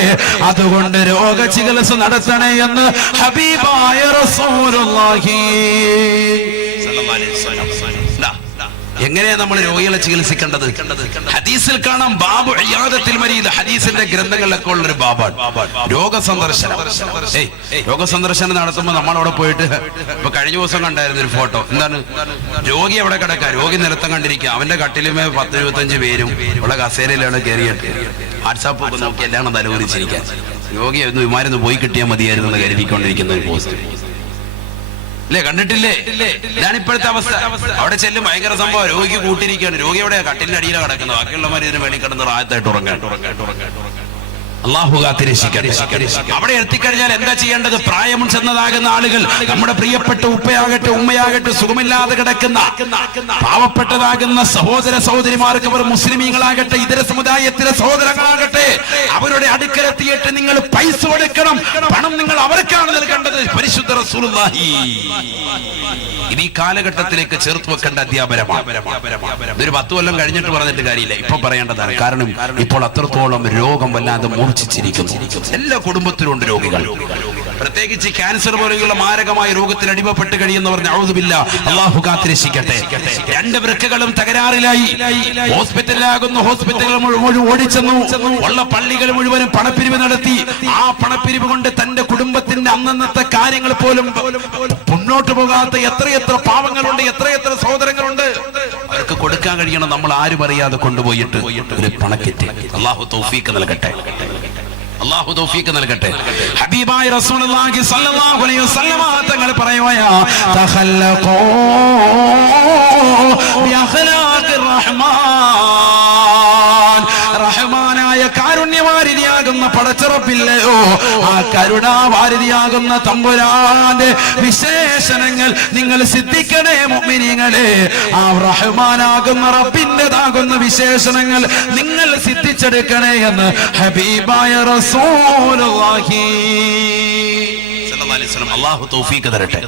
അതുകൊണ്ട് രോഗ ചികിത്സ നടത്തണേ എന്ന് ഹബീബായ റസൂലുള്ളാഹി സ്വല്ലല്ലാഹു അലൈഹി വസല്ലം. എങ്ങനെയാ നമ്മൾ രോഗികളെ ചികിത്സിക്കേണ്ടത്? ഹദീസിൽ കാണാം ബാബു ഇയാദത്തിൽ മരീദ്. ഹദീസിന്റെ ഗ്രന്ഥങ്ങളിലൊക്കെ ഉള്ളൊരു ബാബാണ് രോഗസന്ദർശനം. രോഗസന്ദർശനം നടത്തുമ്പോൾ നമ്മൾ അവിടെ പോയിട്ട് ഇപ്പൊ കഴിഞ്ഞ ദിവസം കണ്ടായിരുന്നു ഒരു ഫോട്ടോ. എന്താണ്, രോഗി അവിടെ കിടക്കുക, രോഗി നിലത്തം കണ്ടിരിക്കുക, അവന്റെ കട്ടിലുമേ 10-25 പേരും ഉള്ള കസേരയിലാണ് കയറിയിട്ട് വാട്സാപ്പ് ഒക്കെ നോക്കി എല്ലാം തലകുറിച്ചിരിക്കാൻ. രോഗി ഒന്ന് വിമാനം പോയി കിട്ടിയാൽ മതിയായിരുന്നു എന്ന് കരുതിക്കൊണ്ടിരിക്കുന്ന ഒരു പോസ്റ്റ് അല്ലേ, കണ്ടിട്ടില്ലേ? ഇതാണ് ഇപ്പോഴത്തെ അവസ്ഥ. അവിടെ ചെല്ലും ഭയങ്കര സംഭവം, രോഗിക്ക് കൂട്ടിരിക്കുകയാണ്. രോഗി എവിടെയാ? കട്ടിലിന്റെ അടിയിലാണ് കിടക്കുന്നത്. ബാക്കിയുള്ളവർ ഇതിന് വേണ്ടി കിടന്ന് റായത്തായിട്ട് ഉറങ്ങാൻ. അള്ളാഹു കാത്തിരക്ഷിക്കട്ടെ. അവിടെ എത്തിക്കഴിഞ്ഞാൽ എന്താ ചെയ്യേണ്ടത്? പ്രായം ചെന്നതാകുന്ന ആളുകൾ, നമ്മുടെ പ്രിയപ്പെട്ട ഉപ്പയാകട്ടെ ഉമ്മയാകട്ടെ, സുഖമില്ലാതെ കിടക്കുന്ന പാവപ്പെട്ടതാകുന്ന സഹോദര സഹോദരിമാർക്ക്, അവർ മുസ്ലിമീങ്ങളാകട്ടെ ഇതര സമുദായത്തിലെ സഹോദരങ്ങളാകട്ടെ, അവരുടെ അടുക്കലെത്തിയിട്ട് നിങ്ങൾ പൈസ കൊടുക്കണം. പണം നിങ്ങൾ അവർക്കാണ് നൽകേണ്ടത്. പരിശുദ്ധ റസൂലുള്ളാഹി ഇത് ഈ കാലഘട്ടത്തിലേക്ക് ചേർത്ത് വെക്കേണ്ട അധ്യാപനമാണ്. ഇതൊരു 10 കൊല്ലം കഴിഞ്ഞിട്ട് പറഞ്ഞിട്ട് കാര്യമില്ല, ഇപ്പൊ പറയേണ്ടതാണ്. കാരണം ഇപ്പോൾ അത്രത്തോളം രോഗം വല്ലാതെ മൂർച്ഛിച്ചിരിക്കുന്നു. എല്ലാ കുടുംബത്തിലും ഉണ്ട് രോഗികൾ. പ്രത്യേകിച്ച് ക്യാൻസർ പോലെയുള്ള മാരകമായ രോഗത്തിൽ അടിമപ്പെട്ട് കഴിയുന്നവർ അല്ലാഹു കാത്തിരക്ഷിക്കട്ടെ. 2 വൃക്കകളും തകരാറിലായി ഹോസ്പിറ്റലിലാകുന്ന ഹോസ്പിറ്റലുകൾ മുഴുവൻ ഓടിച്ചെന്നു. ഉള്ള പള്ളികൾ മുഴുവനും പണപ്പിരിവ് നടത്തി. ആ പണപ്പിരിവ് കൊണ്ട് തന്റെ കുടുംബത്തിന്റെ അന്നന്നത്തെ കാര്യങ്ങൾ പോലും മുന്നോട്ട് പോകാത്ത എത്രയെത്ര പാവങ്ങളുണ്ട്, എത്രയെത്ര സഹോദരങ്ങളുണ്ട്. അവർക്ക് കൊടുക്കാൻ കഴിയണം. നമ്മൾ ആരും അറിയാതെ കൊണ്ടുപോയിട്ട് ഒരു പണക്കെറ്റ്. അല്ലാഹു തൗഫീഖ് നൽകട്ടെ. അല്ലാഹു തൗഫീഖ് നൽകട്ടെ. ഹബീബായ റസൂലുള്ളാഹി സ്വല്ലല്ലാഹു അലൈഹി വസല്ലമ തങ്ങൾ പറയുകയാ, തഖല്ലഖൂ ബിഅഖ്ലാഖിർ റഹ്മാൻ. റഹ്മാനായ കാരുണ്യവാരിധിയാകുന്ന പടച്ചറപ്പില്ലയോ, ആ കരുണാവാരിധിയാകുന്ന തമ്പുരാന്റെ വിശേഷണങ്ങൾ നിങ്ങൾ സിദ്ധിക്കണേ മുഅ്മിനീങ്ങളെ. ആ റഹ്മാനാകുന്ന റബ്ബിന്റേതാകുന്ന വിശേഷണങ്ങൾ നിങ്ങൾ സിദ്ധിച്ചെടുക്കണേ എന്ന് ഹബീബായ റസൂലുള്ളാഹി അല്ലാഹു തൗഫീഖ് തരട്ടെ.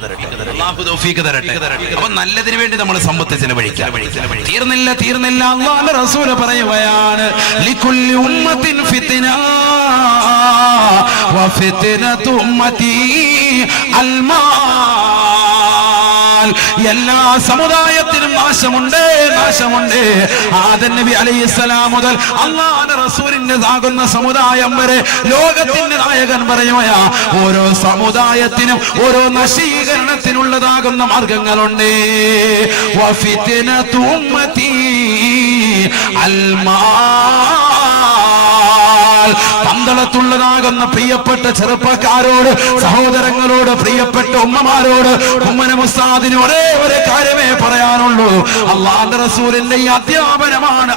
അല്ലാഹു തൗഫീഖ് തരട്ടെ. അപ്പോൾ നല്ലതിനു വേണ്ടി നമ്മൾ സമ്പത്ത് ചെലവഴിക്കാം. തീർന്നില്ല അല്ലാഹുവിന്റെ റസൂൽ പറയുകയാണ്, ലികുല്ലി ഉമ്മത്തിൻ ഫിത്ന വഫിത്നതു ഉമ്മതി അൽമാൽ. എല്ലാ സമുദായത്തിനും നാശമുണ്ട്. ആദം നബി അലൈഹിസ്സലാം മുതൽ അല്ലാഹുവിന്റെ റസൂലിന്റെ ആകുന്ന സമുദായം വരെ ലോകത്തിന്റെ നായകൻ പറയുകയാ, ഓരോ സമുദായത്തിനും ഓരോ നശീകരണത്തിനുള്ളതാകുന്ന മാർഗങ്ങളുണ്ട്. വഫിത്നതു ഉമ്മതി അൽമാൽ. പന്തളത്തുള്ളതാകുന്ന പ്രിയപ്പെട്ട ചെറുപ്പക്കാരോട്, സഹോദരങ്ങളോട്, പ്രിയപ്പെട്ട ഉമ്മമാരോട്, ഉമ്മന മുസ്താദിന് ഒരേ ഒരു കാര്യമേ പറയാനുള്ളൂ. അല്ലാഹുവിന്റെ റസൂലിന്റെ ഈ അധ്യാപനമാണ്.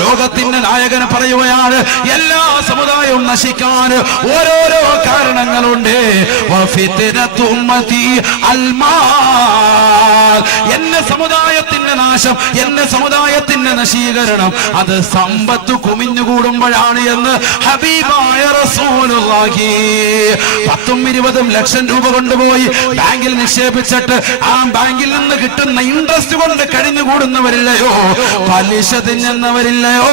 ലോകത്തിന്റെ നായകൻ പറയുകയാണ്, എല്ലാ സമുദായവും നശിക്കാൻ ഓരോരോ കാരണങ്ങളുണ്ട്. വഫിത്നതു ഉമ്മതി അൽമാൽ. എന്റെ സമുദായത്തിന്റെ നാശം, എന്റെ സമുദായത്തിന്റെ നശീകരണം അത് സമ്പത്ത് കുമിഞ്ഞുകൂടുമ്പോഴാണ് എന്ന് ഹബീബായ റസൂലുള്ളാഹി. 10-20 ലക്ഷം രൂപ കൊണ്ടുപോയി ബാങ്കിൽ നിക്ഷേപിച്ചിട്ട് ആ ബാങ്കിൽ നിന്ന് കിട്ടുന്ന ഇൻട്രസ്റ്റ് കൊണ്ട് കഴിഞ്ഞുകൂടുന്നവരില്ലയോ, പലിശ തിന്നുന്നവരില്ലയോ,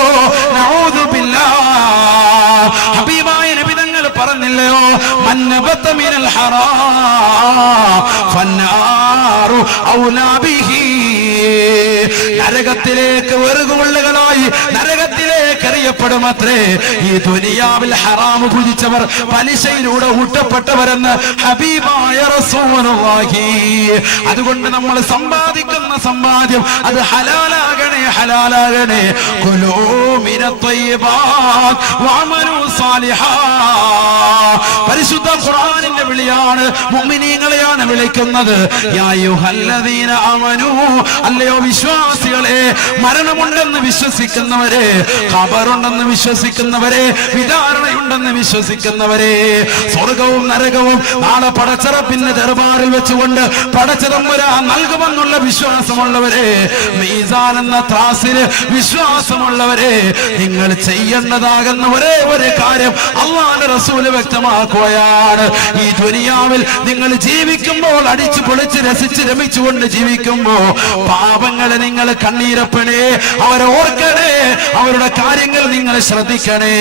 നഊദു ബില്ലാഹ്. ഹബീബായ നബി തങ്ങൾ പറഞ്ഞില്ലയോ, മന്നബത മിനൽ ഹറാം ഫന്നാറു ഔലാ ബിഹി. നരകത്തിലേക്ക് വെറുകുമുള്ളുകളായി നരകത്തിലേക്ക് എറിയപ്പെടുമത്രേ ഈ ദുനിയാവിൽ ഹറാം ഭുജിച്ചവർ, പലിശയിലൂടെ ഊട്ടപ്പെട്ടവരെന്ന് ഹബീബായ റസൂലുള്ളാഹി. അതുകൊണ്ട് നമ്മൾ സമ്പാദിക്കുന്ന സമ്പാദ്യം അത് ഹലാലാകണേ. കുലൂ മിനത് ത്വയ്യിബാത് വഅമലൂ സാലിഹാ. പരിശുദ്ധ ഖുർആനിന്റെ വിളിയാണ്, മുഅ്മിനീങ്ങളെയാണ് വിളിക്കുന്നത്. യാ അയ്യുഹല്ലദീന ആമനൂ, അല്ലയോ വിശ്വാസികളെ, മരണമുണ്ടെന്ന് വിശ്വസിക്കുന്നവരെ, ഖബറുണ്ടെന്ന് വിശ്വസിക്കുന്നവരെ, വിചാരണയുണ്ടെന്ന് വിശ്വസിക്കുന്നവരെ, സ്വർഗവും നരകവും നാളെ പടച്ചറപ്പിന്റെ ദർബാറിൽ വെച്ചുകൊണ്ട് പടച്ചതമ്പുരാൻ നൽകുമെന്നുള്ള വിശ്വാസമുള്ളവരെ, മീസാൻ എന്ന ത്രാസിന് വിശ്വാസമുള്ളവരെ, നിങ്ങൾ ചെയ്യേണ്ടതാകുന്ന ഒരേ ഒരു കാര്യം അല്ലാഹുവിന്റെ റസൂല് വ്യക്തമാക്കുകയാണ്. ഈ ദുനിയാവിൽ നിങ്ങൾ ജീവിക്കുമ്പോൾ അടിച്ചു പൊളിച്ച് രസിച്ച് രമിച്ചുകൊണ്ട് ജീവിക്കുമ്പോൾ പാപങ്ങളെ നിങ്ങൾ കണ്ണീരപ്പണേ, അവരെ ഓർക്കണേ, അവരുടെ കാര്യങ്ങൾ നിങ്ങൾ ശ്രദ്ധിക്കണേ.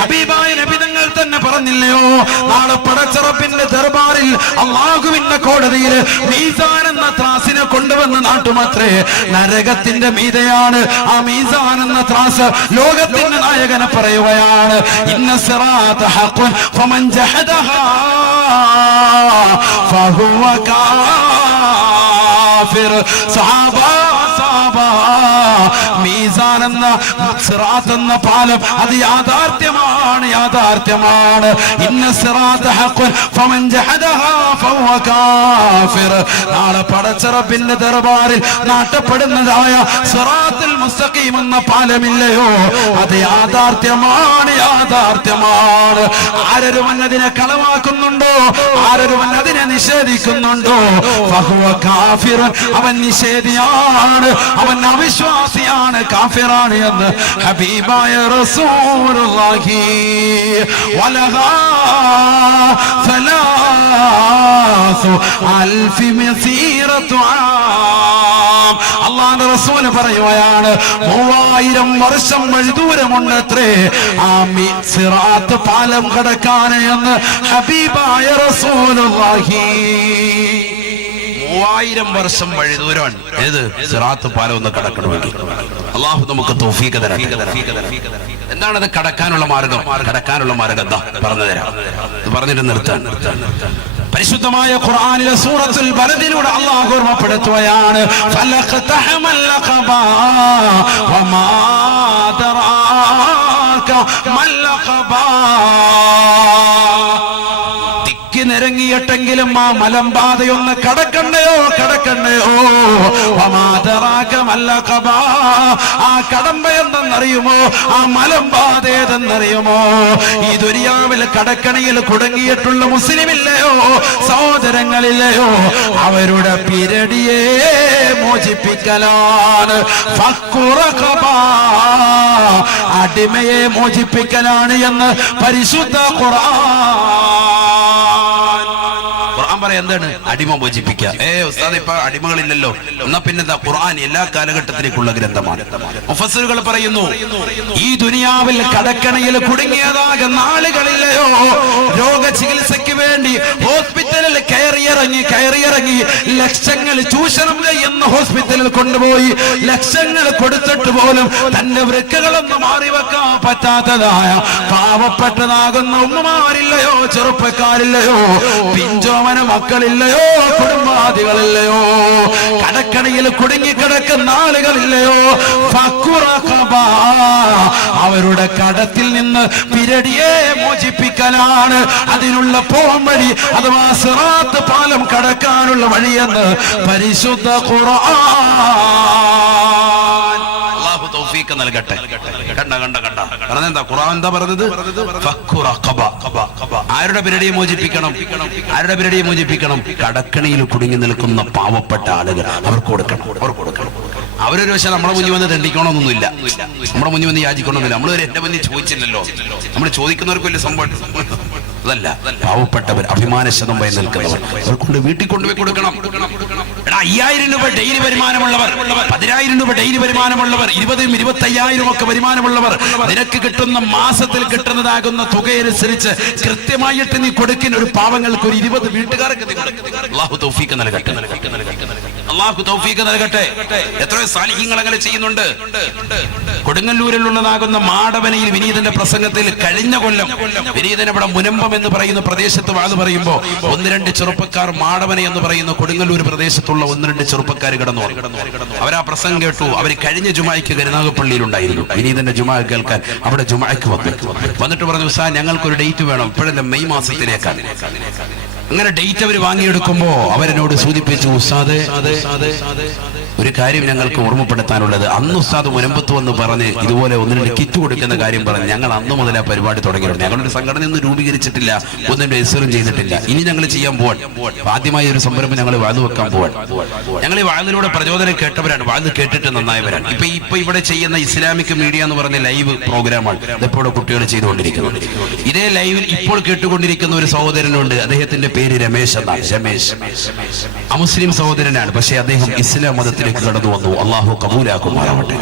ഹബീബായ നബി തങ്ങൾ തന്നെ പറഞ്ഞില്ലയോ, നാളെ പടച്ചറപ്പിന്റെ ദർബാറിൽ അല്ലാഹുവിന്റെ കോടതിയിൽ മീസാൻ എന്ന ത്രാസിനെ കൊണ്ടുവന്ന് കൊണ്ടുവന്ന് നാട്ടുമത്രേ. നരകത്തിന്റെ മീതെയാണ് ആ മീസാൻ എന്ന ത്രാസ്. ലോകത്തിന്റെ നായകനെ പറയുകയാണ്, ഇന്ന സിറാത ഹഖ്ഖുൻ ഫമൻ ജഹദഹാ ഫഹുവ കാഫിർ. മീസാൻ എന്ന സിറാത്ത് എന്ന പാലം അത് യാഥാർത്ഥ്യമാണ്, യാഥാർത്ഥ്യമാണ്. ഇന്ന സിറാത ഹഖ്ഖുൻ ഫമൻ ജഹദഹാ ഫഹുവ കാഫിർ. നാളെ പടച്ച റബ്ബിന്റെ ദർബാറിൽ നാട്ടപ്പെടുന്നതായ സിറാത്തുൽ മുസ്തഖീം എന്ന പാലമില്ലയോ, അത് യാഥാർത്ഥ്യമാണ്, യാഥാർത്ഥ്യമാണ്. ആരൊരുവൻ അതിനെ കളവാക്കുന്നുണ്ടോ, ആരൊരുവൻ അതിനെ നിഷേധിക്കുന്നുണ്ടോ, ഫഹുവ കാഫിർ, അവൻ നിഷേധിയാണ്, അവൻ അവിശ്വാസിയാണ്, കാഫിറാണ് എന്ന് ഹബീബായ റസൂലുള്ളാഹി. വലഹാ സലാസു അൽഫി മസീറത്തു ആം. അല്ലാഹുവിന്റെ റസൂൽ പറയുകയാണ്, 3000 വർഷം വഴി ദൂരമുണ്ടത്രേ ആ സിറാത്ത് പാലം കടക്കാൻ എന്ന് ഹബീബായ റസൂലുള്ളാഹി. 3000 വർഷം വഴി ദൂരമാണ് ഏത് സിറാത്ത് പാലം ഒന്ന് കടക്കണമെങ്കിൽ. അള്ളാഹു നമുക്ക് തൗഫീഖ് തരട്ടെ. എന്താണത് കടക്കാനുള്ള മാർഗം? കടക്കാനുള്ള മാർഗം എന്താ പറഞ്ഞു തരാം, പറഞ്ഞിട്ട് നിർത്താൻ. പരിശുദ്ധമായ ഖുർആനിലെ സൂറത്തുൽ ബലദിലൂടെ അല്ലാഹു ഓർമ്മപ്പെടുത്തുകയാണ്, ഫലഖതഹമൽ അഖബാ വമാ ദറാക മൽ അഖബാ. നിരങ്ങിയിട്ടെങ്കിലും ആ മലമ്പാതയൊന്ന് കടക്കണ്ടയോ, കടക്കണ്ടയോ. ആ കടമ്പ എന്തെന്നറിയുമോ, ആ മലമ്പാത ഏതെന്നറിയുമോ? ഈ ദുനിയാവിൽ കടക്കണിയിൽ കുടുങ്ങിയിട്ടുള്ള മുസ്ലിമില്ലയോ, സഹോദരങ്ങളില്ലയോ, അവരുടെ പിരടിയെ മോചിപ്പിക്കലാണ്. അടിമയെ മോചിപ്പിക്കലാണ് എന്ന് പരിശുദ്ധ ഖുർആൻ പറയാം. എന്താണ് അടിമ മോചിപ്പിക്കുക? ഉസ്താദ് ഇപ്പൊ അടിമകളില്ലല്ലോ, എന്നാ പിന്നെന്താ? ഖുർആൻ എല്ലാ കാലഘട്ടത്തിലേക്കുള്ള ഗ്രന്ഥമാണ്. മുഫസ്സിറുകൾ പറയുന്നു, ഈ ദുനിയാവിൽ കടക്കണയിൽ കുടുങ്ങിയതാകുന്ന ആളുകളില്ലയോ, രോഗ ചികിത്സയ്ക്ക് വേണ്ടി ഹോസ്പിറ്റലിൽ കയറിയിറങ്ങി ലക്ഷങ്ങൾ ചൂഷണം ചെയ്യുന്ന ഹോസ്പിറ്റലിൽ കൊണ്ടുപോയി ലക്ഷങ്ങൾ കൊടുത്തിട്ട് പോലും തന്റെ വൃക്കകളൊന്നും മാറിവെക്കാൻ പറ്റാത്തതായ പാവപ്പെട്ടതാകുന്ന ഉമ്മമാരില്ലയോ, ചെറുപ്പക്കാരില്ലയോ, പിഞ്ചോമന മക്കളില്ലയോ, കുടുംബാദികളില്ലയോ, കടക്കണിയിൽ കുടുങ്ങിക്കിടക്കുന്ന ആളുകളില്ലയോ, അവരുടെ കടത്തിൽ നിന്ന് പിരടിയെ മോചിപ്പിക്കലാണ് അതിനുള്ള പോംവഴി, അഥവാ സിറാത്ത് പാലം കടക്കാനുള്ള വഴിയെന്ന് പരിശുദ്ധ ഖുർആൻ. അല്ലാഹു തൗഫീഖ് നൽകട്ടെ. പറഞ്ഞെന്താ ഖുർആൻ എന്താ പറഞ്ഞത്? ആരുടെ പിരടിയെ മോചിപ്പിക്കണം? ആരുടെ പിരടിയെ മോചിപ്പിക്കണം? കടക്കണിയിൽ കുടുങ്ങി നിൽക്കുന്ന പാവപ്പെട്ട ആളുകൾ, അവർക്ക് കൊടുക്കണം, അവർക്ക് കൊടുക്കണം. അവരൊരു പക്ഷെ നമ്മളെ മുന്നിൽ വന്ന് ദണ്ഡിക്കണമെന്നൊന്നുമില്ല, നമ്മുടെ മുന്നിൽ വന്ന് യാചിക്കണമെന്നില്ല. നമ്മളൊരു എന്റെ മുന്നിൽ ചോദിച്ചില്ലല്ലോ, നമ്മൾ ചോദിക്കുന്നവർക്ക് വലിയ സംഭവം അതല്ല. പാവപ്പെട്ടവർ, അഭിമാനശതം വഴി നിൽക്കുന്നവർ, അവർക്കൊണ്ട് വീട്ടിൽ കൊണ്ടുപോയി കൊടുക്കണം. 5000 രൂപ ഡെയിലി വരുമാനമുള്ളവർ, 10000 രൂപ ഡെയിലി വരുമാനമുള്ളവർ, 20,000 25,000 ഒക്കെ വരുമാനമുള്ളവർ, നിനക്ക് കിട്ടുന്ന മാസത്തിൽ കിട്ടുന്നതാകുന്ന തുകയനുസരിച്ച് കൃത്യമായിട്ട് നീ കൊടുക്കുന്ന ഒരു പാവങ്ങൾക്ക് ഒരു 20 വീട്ടുകാർക്ക് നീ കൊടുക്കും. അല്ലാഹു തൗഫീഖ് നൽകട്ടെ, അല്ലാഹു തൗഫീഖ് നൽകട്ടെ. എത്രയോ സാലിഹീങ്ങൾ അങ്ങനെ ചെയ്യുന്നുണ്ട്. കൊടുങ്ങല്ലൂരിലുള്ളതാകുന്ന മാടവനയിൽ വിനീതന്റെ പ്രസംഗത്തിൽ കഴിഞ്ഞ കൊല്ലം വിനീതൻ ഇവിടെ മുനമ്പം എന്ന് പറയുന്ന പ്രദേശത്ത് വാത് പറയുമ്പോ 1-2 ചെറുപ്പക്കാർ, മാടവന എന്ന് പറയുന്ന കൊടുങ്ങല്ലൂർ പ്രദേശത്തുള്ള 1-2 ചെറുപ്പക്കാർ കിടന്നു. അവരാ പ്രസംഗം കേട്ടു. അവർ കഴിഞ്ഞ ജുമായ്ക്ക് കരുനാഗപ്പള്ളിയിൽ ഉണ്ടായിരുന്നു. വിനീതന്റെ ജുമാ കേൾക്കാൻ അവിടെ ജുമായ്ക്ക് വന്നിട്ട് പറഞ്ഞു, സാർ ഞങ്ങൾക്കൊരു ഡേറ്റ് വേണം, ഇപ്പോഴല്ല മെയ് മാസത്തിലേക്കാണ്. അങ്ങനെ ഡേറ്റ് അവർ വാങ്ങിയെടുക്കുമ്പോ അവരെന്നോട് സൂചിപ്പിച്ചു, ഉസ്താദേ ഒരു കാര്യം ഞങ്ങൾക്ക് ഓർമ്മപ്പെടുത്താനുള്ളത്, അന്ന് ഉസ്താദ് മുനമ്പത്ത് വന്ന് പറഞ്ഞ് ഇതുപോലെ 1-2 കിറ്റ് കൊടുക്കുന്ന കാര്യം പറഞ്ഞ് ഞങ്ങൾ അന്ന് മുതൽ ആ പരിപാടി തുടങ്ങിയിട്ടുണ്ട്. ഞങ്ങളൊരു സംഘടനയൊന്നും രൂപീകരിച്ചിട്ടില്ല, ഒന്നും രജിസ്റ്ററും ചെയ്തിട്ടില്ല. ഇനി ഞങ്ങൾ ചെയ്യാൻ പോവാൻ ആദ്യമായി ഒരു സംരംഭം ഞങ്ങൾ വാഴ്ന്നു വെക്കാൻ പോവാൻ. ഞങ്ങൾ ഈ വാഴ്ന്നിലൂടെ പ്രചോദനം കേട്ടവരാണ്, വാഴ്ന്ന് കേട്ടിട്ട് നന്നായവരാണ്. ഇപ്പൊ ഇവിടെ ചെയ്യുന്ന ഇസ്ലാമിക് മീഡിയ എന്ന് പറഞ്ഞ ലൈവ് പ്രോഗ്രാമാണ് ഇപ്പോൾ കുട്ടികൾ ചെയ്തുകൊണ്ടിരിക്കുന്നത്. ഇതേ ലൈവിൽ ഇപ്പോൾ കേട്ടുകൊണ്ടിരിക്കുന്ന ഒരു സഹോദരനുണ്ട്, അദ്ദേഹത്തിന്റെ പേര് രമേശ് എന്നാണ്. രമേശ് അമുസ്ലിം സഹോദരനാണ്, പക്ഷേ അദ്ദേഹം ഇസ്ലാം മതത്തിലേക്ക് കടന്നു വന്നു. അള്ളാഹു കബൂലാക്കുമാറാവട്ടെ.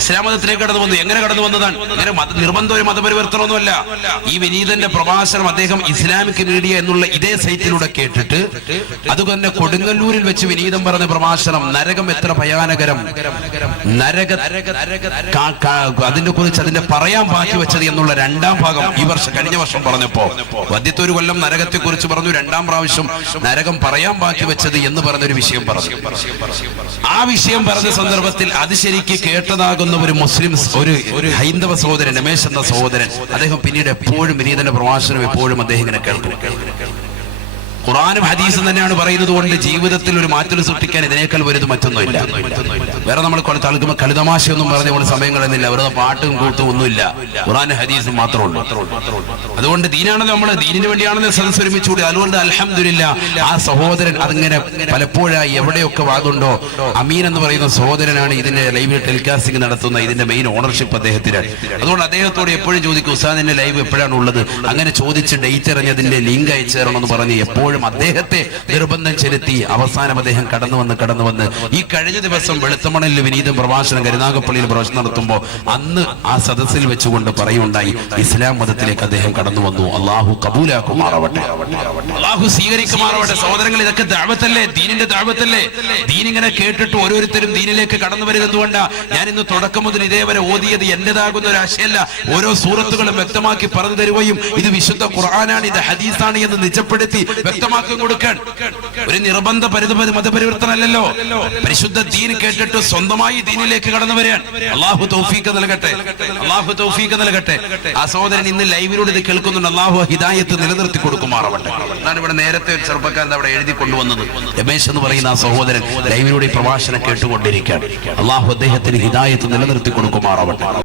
ഇസ്ലാം മതത്തിലേക്ക് കടന്നു വന്നു. എങ്ങനെ കടന്നു വന്നതാണ്? അങ്ങനെ നിർബന്ധം ഒരു മതപരിവർത്തനമൊന്നുമല്ല. ഈ വിനീതന്റെ പ്രഭാഷണം അദ്ദേഹം ഇസ്ലാമിക് മീഡിയ എന്നുള്ള ഇതേ സൈറ്റിലൂടെ കേട്ടിട്ട് അതുതന്നെ കൊടുങ്ങല്ലൂരിൽ വെച്ച് വിനീതം പറഞ്ഞ പ്രഭാഷണം നരകം എത്ര ഭയാനകരം, അതിനെ കുറിച്ച് അതിന്റെ പറയാൻ ബാക്കി വെച്ചത് എന്നുള്ള രണ്ടാം ഭാഗം കഴിഞ്ഞ വർഷം പറഞ്ഞപ്പോ ആദ്യത്തെ ഒരു കൊല്ലം നരകത്തെ കുറിച്ച് പറഞ്ഞു, രണ്ടാം പ്രാവശ്യം നരകം പറയാൻ ബാക്കി വെച്ചത് എന്ന് പറഞ്ഞൊരു വിഷയം പറഞ്ഞു. ആ വിഷയം പറഞ്ഞ സന്ദർഭത്തിൽ അത് ശരിക്ക് കേട്ടതാകുന്ന ഒരു മുസ്ലിം ഒരു ഹൈന്ദവ സഹോദരൻ രമേശ് എന്ന സഹോദരൻ, അദ്ദേഹം പിന്നീട് എപ്പോഴും വിനീതന്റെ പ്രഭാഷണം എപ്പോഴും അദ്ദേഹം ഇങ്ങനെ കേൾക്കും. ഖുർആനും ഹദീസും തന്നെയാണ് പറയുന്നത് കൊണ്ട് ജീവിതത്തിൽ ഒരു മാറ്റം സൃഷ്ടിക്കാൻ ഇതിനേക്കാൾ വലുത് മറ്റൊന്നുമില്ല. വേറെ നമ്മൾ തളിക്കുമ്പോൾ കളിതമാശയൊന്നും പറഞ്ഞ പോലെ സമയം കളയുന്നില്ല, വെറുതെ പാട്ടും കൂട്ടും ഒന്നുമില്ല, ഖുർആനും ഹദീസും മാത്രമേ ഉള്ളൂ. അതുകൊണ്ട് ദീനാണല്ലോ, നമ്മൾ ദീനിന് വേണ്ടിയാണല്ലോ സദസ്സ് ഒരുമിച്ചുകൂടി. അതുകൊണ്ട് അൽഹംദുലില്ലാഹ് ആ സഹോദരൻ അതിങ്ങനെ പലപ്പോഴായി എവിടെയൊക്കെ വാദുണ്ടോ അമീൻ എന്ന് പറയുന്ന സഹോദരനാണ് ഇതിന്റെ ലൈവ് ടെലികാസ്റ്റിംഗ് നടത്തുന്ന ഇതിന്റെ മെയിൻ ഓണർഷിപ്പ് അദ്ദേഹത്തിനാണ്. അതുകൊണ്ട് അദ്ദേഹത്തോട് എപ്പോഴും ചോദിക്കും, ഉസ്താദിന്റെ ലൈവ് എപ്പോഴാണ് ഉള്ളത്, അങ്ങനെ ചോദിച്ച് ഡേറ്റ് അറിഞ്ഞതിന്റെ ലിങ്ക് അയച്ചു തരണമെന്ന് പറഞ്ഞ് എപ്പോഴും അദ്ദേഹത്തെ നിർബന്ധം ചെലുത്തി അവസാനം അദ്ദേഹം കടന്നു വന്ന് ഈ കഴിഞ്ഞ ദിവസം വെളുത്തമണലിൽ വിനീതം പ്രഭാഷണം കരുനാഗപ്പള്ളിയിൽ പ്രഭാഷണം നടത്തുമ്പോൾ അന്ന് ആ സദസ്സിൽ വെച്ചുകൊണ്ട് പറയുണ്ടായി, ഇസ്ലാം മതത്തിലേക്ക് അദ്ദേഹം കടന്നു വന്നു. അള്ളാഹു കബൂലാക്കുമാറാവട്ടെ, അള്ളാഹു സ്വീകരിക്കുമാറാവട്ടെ. സഹോദരങ്ങൾ, ഇതൊക്കെ ദഅവത്തല്ലേ, ദീനിന്റെ ദഅവത്തല്ലേ? ദീനിങ്ങനെ കേട്ടിട്ട് ഓരോരുത്തരും ദീനിലേക്ക് കടന്നു വരുന്നത് എന്തുകൊണ്ടാ? ഞാൻ ഇന്ന് തുടക്കം മുതൽ ഇതേവരെ ഓതിയത് എന്റേതാകുന്ന ഒരു ആശയമല്ല. ഓരോ സൂറത്തുകളും വ്യക്തമാക്കി പറഞ്ഞു തരുകയും ഇത് വിശുദ്ധ ഖുർആനാണ്, ഇത് ഹദീസാണ് എന്ന് നിജപ്പെടുത്തി വ്യക്തമാക്കി കൊടുക്കാൻ. ഒരു നിർബന്ധ മതപരിവർത്തനമല്ലല്ലോ. പരിശുദ്ധ ദീൻ കേട്ടിട്ട് സ്വന്തമായി ദീനിലേക്ക് കടന്നു വരാൻ അള്ളാഹു തൗഫീഖ് നൽകട്ടെ, അള്ളാഹു തൗഫീഖ് നൽകട്ടെ. ആ സഹോദരൻ ഇന്ന് ലൈവിലൂടെ ഇത് കേൾക്കുന്നുണ്ട്. അള്ളാഹു ഹിദായത്ത് നിലനിർത്തി കൊടുക്കുമാറാവട്ടെ. അതാണ് ഇവിടെ നേരത്തെ ഒരു ചെറുപ്പക്കാരൻ അവിടെ എഴുതി കൊണ്ടുവന്നത്. രമേശ് എന്ന് പറയുന്ന ആ സഹോദരൻ ലൈവിലൂടെ പ്രഭാഷണം കേട്ടുകൊണ്ടിരിക്കുകയാണ്. അള്ളാഹു അദ്ദേഹത്തിന് ഹിദായത്ത് നിലനിർത്തി കൊടുക്കുമാറാവട്ടെ.